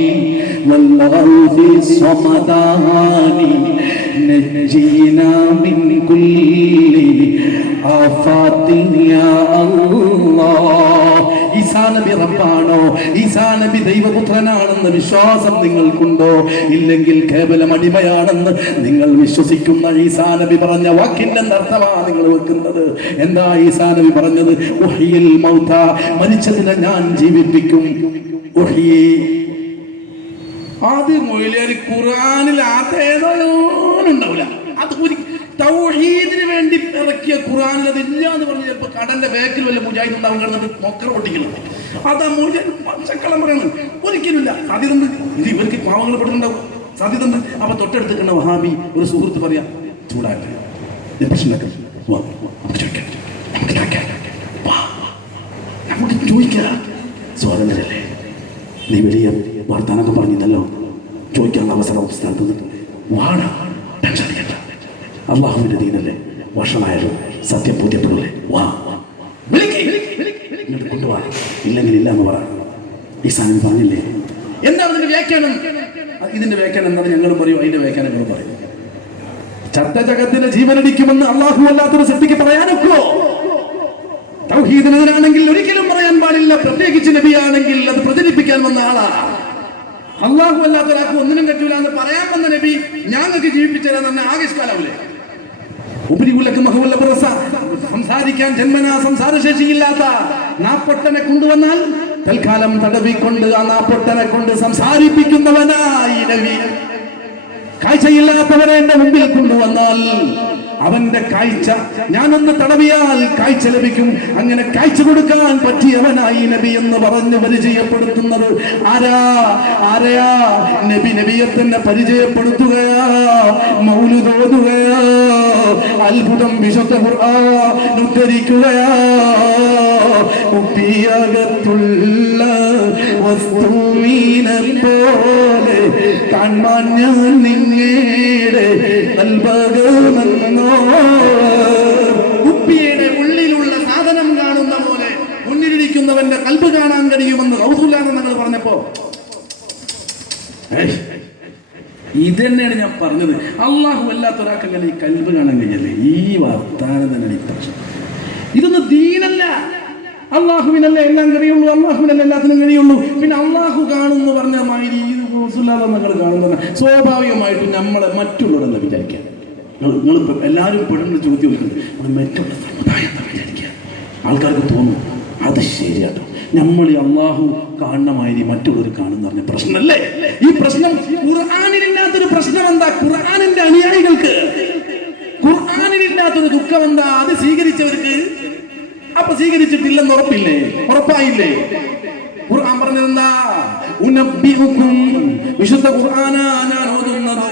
والغوث الصمداني نجينا من كل آفات يا الله. ഈസാ നബി റബ്ബാണോ, ഈസാ നബി ദൈവപുത്രനാണെന്ന വിശ്വാസം നിങ്ങൾക്കുണ്ടോ? ഇല്ലെങ്കിൽ കേവലം അടിമയാണെന്ന് നിങ്ങൾ വിശ്വസിക്കുന്ന ഈസാ നബി പറഞ്ഞ വാക്കിന്റെ അർത്ഥമാണ് നിങ്ങൾ വെക്കുന്നത്. എന്താ ഈസാ നബി പറഞ്ഞത്? ഉഹ്യിൽ മൗത, മരിച്ചതിനെ ഞാൻ ജീവിപ്പിക്കും. ഉഹ്യി ആദ്യം മൊയിലേറി ഖുർആനിൽ ആതേതാണ്ടാവില്ല. അത് തൗഹീദിന് വേണ്ടി ഇറക്കിയ ഖുർആനിൽ അതില്ല എന്ന് പറഞ്ഞ് ചിലപ്പോൾ കടന്റെ ബാക്കിൽ വല്ല മുജാഹിദ് ഉണ്ടാവും കിടന്നിട്ട് മൊക്കറ പൊട്ടിക്കണം. അതാ മുജാഹിദ് പച്ചക്കളം പറയുന്നത് ഒരിക്കലുമില്ല. സാധ്യത ഇത് ഇവർക്ക് പാവങ്ങൾ പെടുന്നുണ്ടാവും. സാധ്യത അപ്പൊ തൊട്ടടുത്ത് കണ്ട വഹാബി ഒരു സുഹൃത്ത് പറയാ, ചൂടാക്കി നമുക്ക് ചോദിക്കാം. സ്വാതന്ത്ര്യമല്ലേ, നീ വലിയ വർത്താനൊക്കെ പറഞ്ഞില്ലല്ലോ, ചോദിക്കാനുള്ള അവസരം സ്ഥലത്ത് വാടാ, ടെൻഷൻ അടിക്കണ്ട. അള്ളാഹുവിന്റെ ദീനല്ലേ, വർഷമായാലും സത്യം ബോധ്യപ്പെടൂലേ, വാ ഇങ്ങോട്ട് കൊണ്ടുപോവാ. ഇല്ലെങ്കിൽ ഇല്ല എന്ന് പറ. ഈസാ നബി പറഞ്ഞില്ലേ? എന്താണ് ഇതിന്റെ വ്യാഖ്യാനം? ഇതിന്റെ വ്യാഖ്യാനം എന്താണ്? ഞങ്ങളും പറയും, അതിന്റെ വ്യാഖ്യാനങ്ങളും പറയും. ചത്ത ജഗത്തിന് ജീവനടിക്കുമെന്ന് അള്ളാഹു അല്ലാത്തൊരു സൃഷ്ടിക്ക് പറയാനൊക്കോ? തൗഹീദിനെതിരാണെങ്കിൽ ഒരിക്കലും പറയാൻ പാടില്ല. പ്രത്യേകിച്ച് നബിയാണെങ്കിൽ അത് പ്രചരിപ്പിക്കാൻ വന്ന ആളാ. അള്ളാഹു അല്ലാത്തൊരാൾക്ക് ഒന്നിനും പറ്റൂല എന്ന് പറയാൻ വന്ന നബി ഞങ്ങൾക്ക് ജീവിപ്പിച്ചതെന്ന് പറഞ്ഞാൽ ആകെഷ്കാലാവില്ലേ? സംസാരിക്കാൻ ജന്മനാ സംസാരശേഷിയില്ലാത്ത നാപ്പൊട്ടനെ കൊണ്ടുവന്നാൽ തൽക്കാലം തടവിക്കൊണ്ട് ആ നാപ്പൊട്ടനെ കൊണ്ട് സംസാരിപ്പിക്കുന്നവനായി നബി. കാഴ്ചയില്ലാത്തവരെ എന്റെ മുമ്പിൽ കൊണ്ടുവന്നാൽ അവന്റെ കാഴ്ച ഞാനൊന്ന് തടവിയാൽ കാഴ്ച ലഭിക്കും. അങ്ങനെ കാഴ്ച കൊടുക്കാൻ പറ്റിയവനായി നബി എന്ന് പറഞ്ഞ് പരിചയപ്പെടുത്തുന്നത് ആരെയാ? നബിയെ തന്നെ പരിചയപ്പെടുത്തുകയാ, മൗലിദ് ഓതുകയാ, അത്ഭുതം വിശുദ്ധ ഖുർആൻ ഉദ്ധരിക്കുകയാ. ഉപ്പിയകത്തുള്ള വസ്തുവിനെ പോലെ കാണാൻ ഞാൻ നിങ്ങളുടെ കുപ്പിയുടെ ഉള്ളിലുള്ള സാധനം കാണുന്ന പോലെ മുന്നിലിരിക്കുന്നവന്റെ കൽബ് കാണാൻ കഴിയുമെന്ന് റസൂലുള്ളാഹി ഞങ്ങൾ പറഞ്ഞപ്പോ ഇതന്നെയാണ് ഞാൻ പറഞ്ഞത്. അള്ളാഹു അല്ലാത്തൊരാൾക്ക് അങ്ങനെ ഈ കൽബ് കാണാൻ കഴിയല്ലേ? ഈ വർത്താനം തന്നെയാണ് ഈ പ്രശ്നം. ഇതൊന്നും ദീനല്ല. അള്ളാഹുവിനല്ലേ എല്ലാം കഴിയുള്ളൂ, അള്ളാഹുവിനല്ലേ എല്ലാത്തിനും കഴിയുള്ളൂ. പിന്നെ അള്ളാഹു കാണുന്നു പറഞ്ഞ മാതിരി നിങ്ങൾ കാണുന്ന സ്വാഭാവികമായിട്ടും നമ്മളെ മറ്റുള്ളവരെന്ന് വിചാരിക്കാം. നിങ്ങളിപ്പോൾ എല്ലാവരും പെടുന്ന ചോദ്യം ചോദിക്കുന്നത് മറ്റുള്ള സമുദായത്തെ വിചാരിക്കുക. ആൾക്കാർക്ക് തോന്നും അത് ശരിയാട്ടോ, നമ്മൾ ഈ അള്ളാഹു കാണുന്ന മാതിരി മറ്റുള്ളവർ കാണുന്ന പറഞ്ഞ പ്രശ്നമല്ലേ ഈ പ്രശ്നം? ഖുർആനിലില്ലാത്തൊരു പ്രശ്നം എന്താ? ഖുർആനിന്റെ അനുയായികൾക്ക് ഖുർആനിലില്ലാത്തൊരു ദുഃഖം എന്താ? അത് സ്വീകരിച്ചവർക്ക്. അപ്പൊ സ്വീകരിച്ചിട്ടില്ലെന്ന് ഉറപ്പില്ലേ? ഉറപ്പായില്ലേ? ഖുർആൻ പറഞ്ഞതെന്താ? ഉനബ്ബിഉകും, വിശുദ്ധ ഖുർആനാ ഞാൻ ഓതുന്നത്.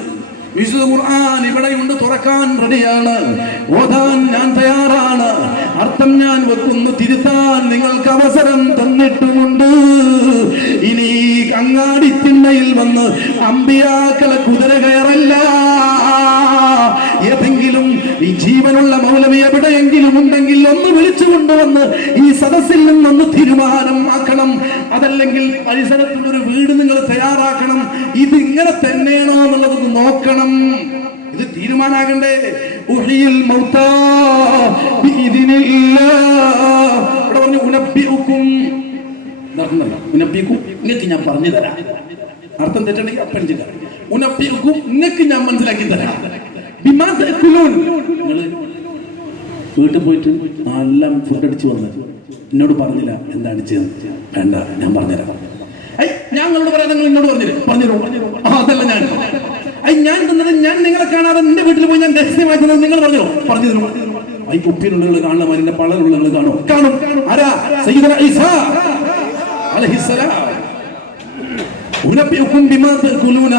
വിശുദ്ധ ഖുർആൻ ഇവിടെയുണ്ട്, തുറക്കാൻ റെഡിയാണ്, ഓതാൻ ഞാൻ തയ്യാറാണ്, അർത്ഥം ഞാൻ വെക്കുന്നു, തിരുത്താൻ നിങ്ങൾക്ക് അവസരം തന്നിട്ടുമുണ്ട്. ഇനി അങ്ങാടി സുന്നയിൽ വന്ന് അമ്പിയാക്കളെ കുതിര കയറല്ല. ഏതെങ്കിലും ഈ ജീവനുള്ള മൗലവി എവിടെയെങ്കിലും ഉണ്ടെങ്കിൽ ഒന്ന് വിളിച്ചു കൊണ്ടുവന്ന് ഈ സദസ്സിൽ നിന്നൊന്ന് തീരുമാനം ആക്കണം. അതല്ലെങ്കിൽ പരിസരത്തുള്ളൊരു വീട് നിങ്ങൾ തയ്യാറാക്കണം. ഇത് ഇങ്ങനെ തന്നെയാണോ എന്നുള്ളത് നോക്കണം. ഇത് തീരുമാനാകണ്ടേ? ഉഹിയിൽ മൗതാ ബിഇദ്നില്ലാഹ്. ഇവിടെ പറഞ്ഞു ഉനബ്ബിഉക്കും. ഉനബ്ബിഉക്കും നിങ്ങൾക്ക് ഞാൻ പറഞ്ഞു തരാം. അർത്ഥം തെറ്റുണ്ടെങ്കിൽ അപ്പണിച്ചില്ല. ഉനബ്ബിഉക്കും നിങ്ങൾക്ക് ഞാൻ മനസ്സിലാക്കി തരാം. ബിമാ തഅകുലൂൻ. നിങ്ങൾ വീട്ടിൽ പോയിട്ട് നല്ല ഫുഡ് അടിച്ചു വന്നത് എന്നോട് പറഞ്ഞില്ല എന്താ അടിച്ചത്? വേണ്ട, ഞാൻ പറഞ്ഞുതരാം. ഞങ്ങളോട് പറയാൻ നിങ്ങൾ എന്നോട് പറഞ്ഞു. അതല്ല ഞാൻ തന്നത്. ഞാൻ നിങ്ങളെ കാണാതെ എന്റെ വീട്ടിൽ പോയി ഞാൻ രഹസ്യമായി തന്നത് നിങ്ങൾ പറഞ്ഞു തരും. ഈ കുപ്പിയിലുള്ള കാണുന്ന മരിന്റെ പളലുള്ള കാണും. ആരാ? സയ്യിദുനാ ഈസാ അലൈഹിസ്സലാം. ഉനബ്ബിഉക്കും ബിമാ തഅകുലൂന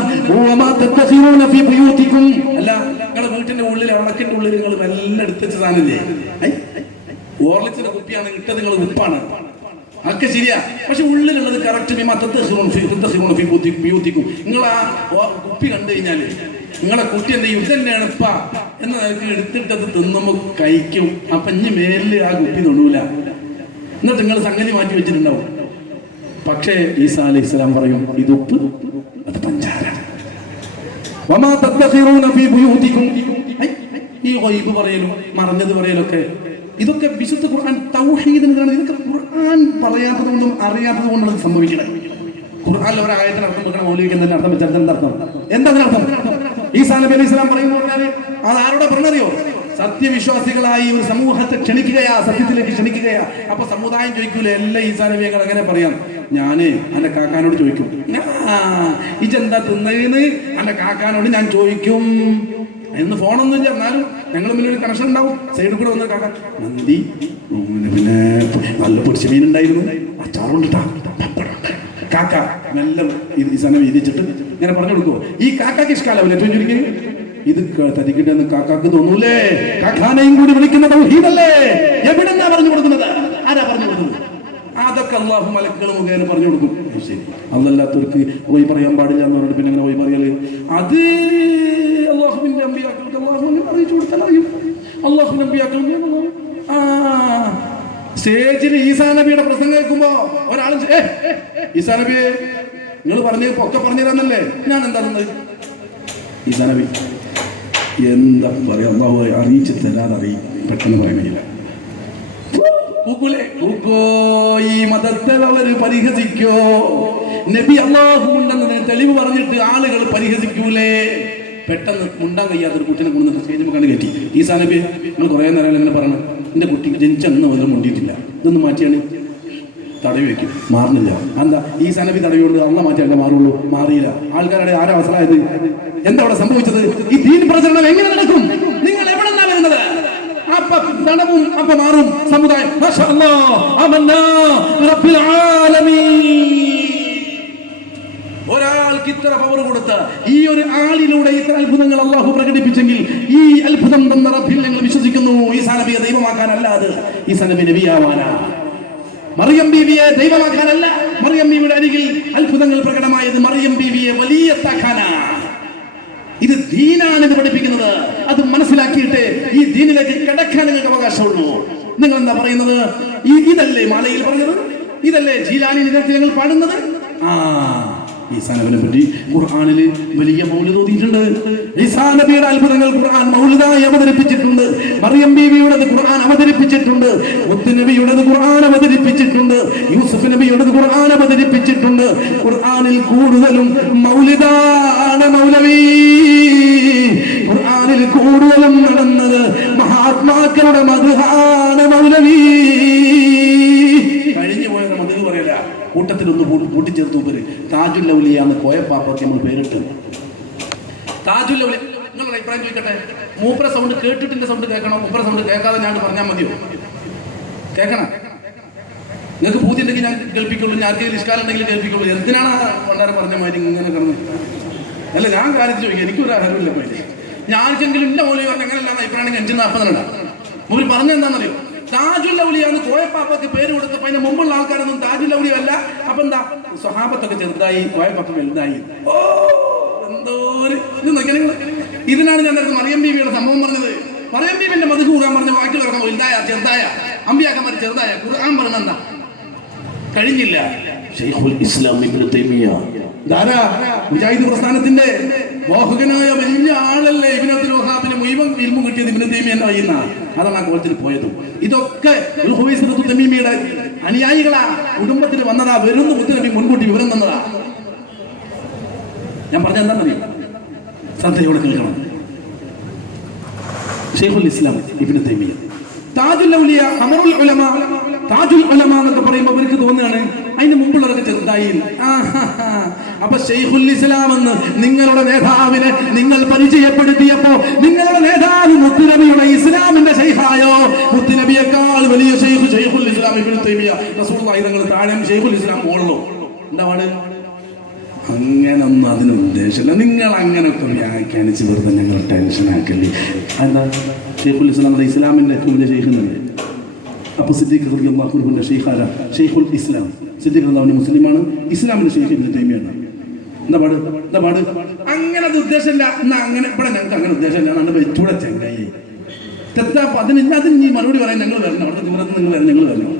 വമാ തത്തഖിറൂന ഫീ ബുയൂതികും. അല്ല, നിങ്ങളുടെ വീട്ടിന്റെ ഉള്ളിൽ അടക്കിന്റെ ഉള്ളിൽ നിങ്ങൾ എല്ലാം എടുത്തുവെച്ച സാധനമില്ലേ? ഓർലിച്ചിന്റെ കുപ്പിയാണ് ഇട്ടത്, നിങ്ങൾ ഉപ്പാണ്. അതൊക്കെ ശരിയാ. പക്ഷെ ഉള്ളിലുള്ളത് കറക്റ്റ് ബിമാ തത്തഖിറൂന ഫീ ബുയൂതികും. നിങ്ങൾ ആ കുപ്പി കണ്ടു കഴിഞ്ഞാല് നിങ്ങളെ കുട്ടി എന്ത് ചെയ്യും? ഇതന്നെയാണ് ഉപ്പ എന്ന് നിനക്ക് എടുത്തിട്ടത് തിന്നുമ്പോ കഴിക്കും. അപ്പൊ ഇനി മേലില് ആ കുപ്പി തൊടൂല. എന്നിട്ട് നിങ്ങൾ സംഗതി മാറ്റി വെച്ചിട്ടുണ്ടാവും. പക്ഷേ ഈസാ അലൈഹിസ്സലാം പറയും ഇത് ഉപ്പ്, അത് പഞ്ചാര. വമാ തത്തഖിറൂന ഫീ ബുയൂതികും. ഈ ഗൈബ് പറയലും മറഞ്ഞത് പറയലൊക്കെ ഇതൊക്കെ വിശുദ്ധ ഖുർആൻ തൗഹീദിനാണ്. ഇതൊക്കെ ഖുർആൻ പറയാത്തത് കൊണ്ടും അറിയാത്തത് കൊണ്ടും സംഭവിക്കണം. ഖുർആനിൽ ഒരായത്തിന് അർത്ഥം വെക്കണം, മൗലികന്റെ അർത്ഥം വെച്ചാൽ എന്താ അർത്ഥം? ഈസാ നബി അലൈഹി സ്വലാം പറയുന്നു പറഞ്ഞാൽ അത് ആരോടെ പറഞ്ഞറിയോ? സത്യവിശ്വാസികളായി ഒരു സമൂഹത്തെ ക്ഷണിക്കുകയാ, സത്യത്തിലേക്ക് ക്ഷണിക്കുകയാ. അപ്പൊ സമുദായം ചോദിക്കൂലേ എല്ലാ ഈസാ നബികൾ എങ്ങനെ പറയാം? ഞാന് എന്റെ കാക്കാനോട് ചോദിക്കും. ഇജെന്താ തിന്നേന്ന് എന്റെ കാക്കാനോട് ഞാൻ ചോദിക്കും. എന്ന് ഫോണൊന്നുമില്ല, എന്നാലും ഞങ്ങൾ തമ്മിലൊരു കണക്ഷൻ ഉണ്ടാവും. സൈഡിൽ കൂടെ വന്ന കാക്ക മന്തി, പിന്നെ നല്ല പൊടിച്ച മീൻ ഉണ്ടായിരുന്നു, അച്ചാറുണ്ടിട്ടാ, കാക്ക മെല്ലെ ഈസാ നബി ഇരിച്ചിട്ട് ഇങ്ങനെ പറഞ്ഞു കൊടുക്കുവോ? ഈ കാക്കാക്ക് ഇഷ്കാലാവില്ല ഏറ്റവും ചുരുക്കി ഇത് തരിക്കിട്ടെന്ന് കാക്കാക്ക് തോന്നൂലേ? കാക്കാനെയും കൂടി വിളിക്കുന്ന തൗഹീദല്ലേ? എവിടെന്നാ പറഞ്ഞു കൊടുക്കുന്നത്? ആരാ പറഞ്ഞു കൊടുക്കുന്നത്? അതൊക്കെ അള്ളാഹു മലക്കുകൾ മുഖേന പറഞ്ഞു കൊടുക്കും. ശരി, അതല്ലാത്തവർക്ക് വഴി പറയാൻ പാടില്ല എന്ന് പറഞ്ഞിട്ട് പിന്നെ അങ്ങനെ വഴി പറയല്? അത് അള്ളാഹുവിന്റെ അമ്പിയാക്കൾക്ക് അള്ളാഹു അറിയിച്ചു കൊടുത്താൽ അറിയും. അള്ളാഹുവിന്റെ അമ്പിയാക്കൾ സ്റ്റേജിൽ ഈസാ നബിയുടെ പ്രസംഗം കേൾക്കുമ്പോ ഒരാളും ഈസാ നബിയെ നിങ്ങൾ ഒക്കെ പറഞ്ഞു തരാന്നല്ലേ, ഞാൻ എന്താ ഈസാ നബി എന്താ പറയാ? അള്ളാഹു അറിയിച്ചു തരാതെ പെട്ടെന്ന് പറയാൻ കഴിയില്ല. ഈ മതത്തെ അവര് പരിഹസിക്കോ? നബി അള്ളാഹു ഉണ്ടെന്നതിന് തെളിവ് പറഞ്ഞിട്ട് ആളുകൾ പരിഹസിക്കൂലേ? പെട്ടെന്ന് മുണ്ടാൻ കഴിയാത്തൊരു കുട്ടിനെ കൊണ്ടുവന്നിട്ട് സ്റ്റേജിൽ കണ്ടു കയറ്റി. ഈസാ നബി നിങ്ങൾ കുറെ നേരം ഇങ്ങനെ പറഞ്ഞു, എന്റെ കുട്ടി ജനിച്ചെന്ന് മുതൽ മുണ്ടിയിട്ടില്ല, ഇതൊന്ന് മാറ്റിയാണ് തടവി വെക്കും, മാറുന്നില്ല. എന്താ ഈസാ നബി തടവിയോണ്ട് അള്ള മാറ്റിയാൽ മാറുള്ളൂ? മാറിയില്ല. ആൾക്കാരുടെ ആരാ അവസരമായത്? എന്താ അവിടെ സംഭവിച്ചത്? ഈ ദീൻ പ്രചരണം എങ്ങനെ നടക്കും? നിങ്ങൾ എവിടെ നിന്നാ വരുന്നത്? അപ്പൊ തടവും അപ്പൊ മാറും സമുദായം. ഒരാൾക്ക് ഇത്ര പവർ കൊടുത്ത് ഈ ഒരു ആളിലൂടെ ഇത്ര അത്ഭുതങ്ങൾ അള്ളാഹു പ്രകടിപ്പിച്ചെങ്കിൽ ഈ അത്ഭുതം തന്ന റബ്ബിൽ ഞങ്ങൾ വിശ്വസിക്കുന്നു. ഈസാ നബിയെ ദൈവമാക്കാനല്ലാതെ ഈസാ നബി നബിയാവാനാ. മറിയം ബീവിയെ ദൈവമാക്കാനല്ല, മറിയം ബീവിയുടെ അരികിൽ അത്ഭുതങ്ങൾ പ്രകടമായത് മറിയം ബീവിയെ വലിയ താക്കാനാ. ഇത് ദീനാണ് ഇത് പഠിപ്പിക്കുന്നത്. അത് മനസ്സിലാക്കിയിട്ട് ഈ ദീനിലേക്ക് കടക്കാൻ നിങ്ങൾക്ക് അവകാശമുള്ളൂ. നിങ്ങൾ എന്താ പറയുന്നത്? ഇതല്ലേ മാലയിൽ പറഞ്ഞത്? ഇതല്ലേ ജീലാനി നിരത്തിൽ ഞങ്ങൾ പാടുന്നത്? ഈസാ നബിയെ പറ്റി ഖുർആനിൽ വലിയ മൗലിദ് ഓതിയിട്ടുണ്ട്. ഈസാ നബിയുടെ അത്ഭുതങ്ങൾ ഖുർആൻ മൗലിദായി അവതരിപ്പിച്ചിട്ടുണ്ട്. മറിയം ബീവിയുടേത് ഖുർആൻ അവതരിപ്പിച്ചിട്ടുണ്ട്. മുത്ത് നബിയുടേത് ഖുർആൻ അവതരിപ്പിച്ചിട്ടുണ്ട്. യൂസുഫ് നബിയുടേത് ഖുർആൻ അവതരിപ്പിച്ചിട്ടുണ്ട്. ഖുർആനിൽ കൂടുതലും മൗലിദാണ് മൗലവി. ഖുർആനിൽ കൂടുതലും നടന്നത് മഹാത്മാക്കളുടെ മദ്ഹാണ് മൗലവി. കഴിഞ്ഞു പോയത് മദ്ഹ് പറയല, കൂട്ടത്തിലൊന്ന് കൂട്ടിച്ചേർത്തു. പേര് താജുൽ ഔലിയാന്ന് കോയപ്പാപ്പയ്ക്ക് നമ്മൾ പേരിട്ട്. താജുൽ ഔലിയ നിങ്ങളുടെ അഭിപ്രായം ചോദിക്കട്ടെ. മൂപ്പര സൗണ്ട് കേട്ടിട്ടിന്റെ സൗണ്ട് കേൾക്കണോ? മൂപ്പര സൗണ്ട് കേൾക്കാതെ ഞാൻ പറഞ്ഞാൽ മതിയോ? കേൾക്കണം. നിങ്ങൾക്ക് പൂതി ഉണ്ടെങ്കിൽ ഞാൻ കേൾപ്പിക്കുള്ളൂ, ഞാൻ ആർക്കെങ്കിലും ഇഷ്കാലം ഉണ്ടെങ്കിൽ കേൾപ്പിക്കുള്ളൂ. എന്തിനാണ് വളരെ പറഞ്ഞ മാതിരി ഇങ്ങനെ കിടന്ന്? അല്ല, ഞാൻ കാര്യത്തിൽ ചോദിക്കുക, എനിക്കൊരു ആഹാരമില്ല. പോയി ഞാർക്കെങ്കിലും ഇല്ല മൗലി പറഞ്ഞ അങ്ങനെയല്ലാന്ന് അഭിപ്രായം 5 40 മൂപ്പര് പറഞ്ഞ എന്താണെന്നറിയോ? താജുൽ ഔലിയാന്ന് കോയപ്പാപ്പയ്ക്ക് പേര് കൊടുത്തപ്പോ അതിന് മുമ്പുള്ള ആൾക്കാരൊന്നും താജുൽ ഔലിയ അല്ല. അപ്പൊ എന്താ സ്വഹാബത്തൊക്കെ ചെറുതായി, പോയപ്പോ വലുതായി. ഓ എന്തോ ഇത് നോക്കിയാൽ നിങ്ങൾ. ഇതിനാണ് ഞാൻ നേരത്തെ മറിയം ബീവിയുടെ സംഭവം പറഞ്ഞത്. മറിയം ബീവിന്റെ മധു കൂടാൻ പറഞ്ഞ ബാക്കിയുള്ളവർക്ക് വലുതായ ചെറുതായ, അമ്പിയാക്കന്മാർ ചെറുതായ. ഖുർആൻ പറഞ്ഞ എന്താ? കഴിഞ്ഞില്ല. ഷെയ്ഖുൽ ഇസ്ലാം ഇബ്നു തൈമിയ മുജാഹിദ് പ്രസ്ഥാനത്തിന്റെ മോഹകനായ വലിയ ആളല്ലേ. ഇബ്നു അബ്ദുൽ വഹാബിന് മുഴുവൻ ഇൽമു കിട്ടിയത് ഇബ്നു തൈമിയന്റെ കയ്യിൽ നിന്നാണ്. അതാണ് ആ കോലത്തിൽ പോയതും. ഇതൊക്കെ ഒരു ഹുവൈസ് ഇബ്നു തമീമിയുടെ അനുയായികളാ, കുടുംബത്തിൽ വന്നതാ, വരുന്ന മുത്തുനബി മുൻകൂട്ടി വിവരം തന്നതാ. ഞാൻ പറഞ്ഞ എന്താണെന്നറിയാം, ശ്രദ്ധയോടെ കേൾക്കണം. ഷെയ്ഖുൽ ഇസ്ലാം ഇബ്നു തൈമിയ താജുൽ ഔലിയ, ഖമറുൽ ഉലമ, താജുൽ ഉലമ എന്നൊക്കെ പറയുമ്പോൾ അവർക്ക് തോന്നുകയാണ് അതിന് മുമ്പുള്ളവരൊക്കെ ചെറുതായി. അപ്പൊ ഷെയ്ഖുൽ ഇസ്ലാം എന്ന് നിങ്ങളുടെ നേതാവിനെ നിങ്ങൾ പരിചയപ്പെടുത്തിയപ്പോ നിങ്ങളുടെ നേതാവ് മുത്തുനബിയുടെ ഇസ്ലാമിന്റെ ഷെയ്ഖായോ? മുത്തുനബിയേക്കാൾ വലിയ ഷെയ്ഖ് ഷെയ്ഖുൽ ഇസ്ലാം ഇബ്നു തൈമിയ. റസൂലുള്ളാഹി തങ്ങൾ താഴെ, ഷെയ്ഖുൽ ഇസ്ലാം മുകളിലോ. എന്താ പാട്? അങ്ങനൊന്നും അതിന് ഉദ്ദേശമില്ല. നിങ്ങൾ അങ്ങനെയൊക്കെ വ്യാഖ്യാനിച്ച് വെറുതെ ഞങ്ങൾ ടെൻഷൻ ആക്കല്ലേ. എന്താ ഷെയ്ഖുൽ ഇസ്ലാം ഇസ്ലാമിന്റെ ഏറ്റവും വലിയ ഷെയ്ഖ് എന്നല്ലേ? അപ്പൊ സിദ്ദീഖ് റളിയല്ലാഹു അൻഹുവിന്റെ ഷെയ്ഖാര ഷെയ്ഖുൽ ഇസ്ലാം. സിദ്ദീഖ് റളിയല്ലാഹു മുസ്ലിമാണ്, ഇസ്ലാമിന്റെ ഷെയ്ഖ് ഇബ്നു തൈമിയാണ്. എന്താ പാട്? എന്താ പാട്? അങ്ങനെ ഉദ്ദേശമില്ല. എന്നാ അങ്ങനെ ഇവിടെ ഞങ്ങൾക്ക് അങ്ങനെ ഉദ്ദേശമില്ല. അതുകൊണ്ട് വെച്ചൂടെ ചെങ്ങായി തെറ്റാ. അതിന് ഈ മറുപടി പറയാൻ ഞങ്ങൾ വരണം. അവിടുത്തെ ദൂരത്ത് നിങ്ങൾ വരണം, ഞങ്ങൾ വരണം.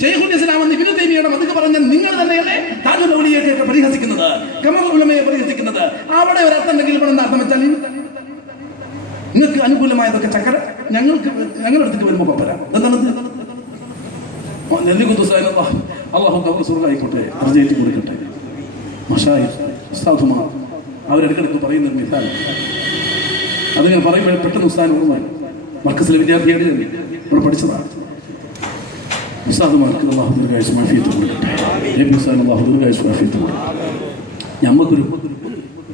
ഷെയ്ഖുൽ ഇസ്ലാം എന്ന് ഇബ്നു തൈമിയയുടെ മതക്ക് പറഞ്ഞ നിങ്ങൾ തന്നെയല്ലേ താജുൽ ഔലിയയെ പരിഹസിക്കുന്നത്, ഖമറുൽ ഉലമയെ പരിഹസിക്കുന്നത്. അവിടെ ഒരു അർത്ഥം ഉണ്ടെങ്കിൽ ഇവിടെ എന്താ അർത്ഥം വെച്ചാൽ നിങ്ങൾക്ക് അനുകൂലമായതൊക്കെ ചക്കര, ഞങ്ങളുടെ അടുത്തേക്ക് വരുമ്പോൾ പപ്പര. എന്താണത്? അള്ളാഹു ആയിക്കോട്ടെ, അർജന്റ് കൊടുക്കട്ടെ. ഉസ്താദുമാർ അവരിടക്കിടക്ക് പറയുന്ന മിസാൽ അത് ഞാൻ പറയുമ്പോൾ പെട്ടെന്ന് ഉസ്താദിന് ഓർമ്മ. മർക്കസിലെ വിദ്യാർത്ഥിയായിട്ട് ഇവിടെ പഠിച്ചതാണ്. ഉസ്താദുമാർക്ക് അള്ളാഹു ദീർഘായുസ്സും ആഫിയത്തും കൊടുക്കട്ടെ. ഉസ്താദിന് അള്ളാഹു ദീർഘായുസ്സും ആഫിയത്തും കൊടുക്കട്ടെ. നമുക്കൊരു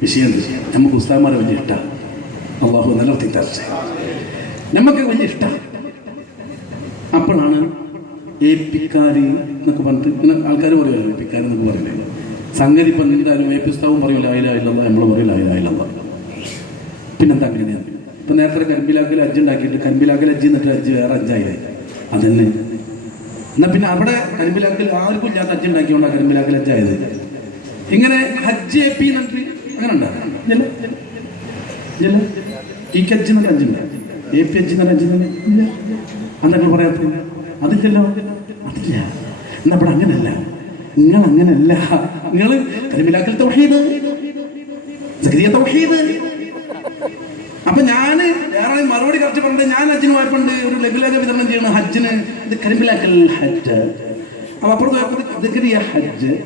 വിഷയം, നമുക്ക് ഉസ്താദന്മാരെ വലിയ ഇഷ്ടമാണ്. അള്ളാഹു നിലനിർത്തി തരട്ടെ. നമുക്ക് വലിയ ഇഷ്ടമാണ്. അപ്പോഴാണ് ഏപ്പിക്കാരി എന്നൊക്കെ പറഞ്ഞിട്ട് പിന്നെ ആൾക്കാർ പറയുമല്ലോ ഏപ്പിക്കാരി എന്നൊക്കെ പറയുന്നത്. സംഗതി ഇപ്പം എന്തായാലും ഏപ്പിസ്താവും പറയുമല്ലോ ലായിലാഹ നമ്മൾ പറയും ലായിലാഹ ഇല്ലല്ലാഹ്. പിന്നെന്താ അങ്ങനെയാണ്? ഇപ്പം നേരത്തെ കരിമ്പിലാക്കൽ ഹജ്ജ് ഉണ്ടാക്കിയിട്ട് കരിമ്പിലാക്കൽ ഹജ്ജ് എന്നിട്ട് ഹജ്ജ് വേറെ ഹജ്ജായില്ലേ? അതന്നെ. എന്നാൽ പിന്നെ അവിടെ കരിമ്പിലാക്കൽ ആർക്കും ഇല്ലാത്ത ഹജ്ജ് ഉണ്ടാക്കിയോണ്ടാണ് കരിമ്പിലാക്കൽ ഹജ്ജായത്. ഇങ്ങനെ ഹജ്ജ് എ പി എന്നിട്ട് അങ്ങനെ ഉണ്ടാകും. ഈ ഹജ്ജ് എന്ന ഹജ്ജുണ്ട്, എ പി ഹജ്ജ് എന്ന ഹജ്ജ് ഇല്ല. അന്നൊക്കെ പറയാത്തില്ല. അതില്ലല്ലോ, അതില്ല. എന്നാ ഇവിടെ അങ്ങനല്ല, നിങ്ങൾ അങ്ങനല്ല. നിങ്ങൾ കരിമ്പിലാക്കൽ തൗഹീദ്, സക്കരിയ തൗഹീദ്. അപ്പൊ ഞാന് വേറെ മറുപടി കുറച്ച് പറഞ്ഞിട്ട് ഞാൻ ഹജ്ജിന് പോയപ്പോണ്ട് ഒരു ലഘുലേഖ വിതരണം ചെയ്യണം ഹജ്ജിന്. ഇത് കരിമ്പിലാക്കൽ ഹജ്ജ്. അപ്പൊ അപ്പുറത്ത് ഹജ്ജ്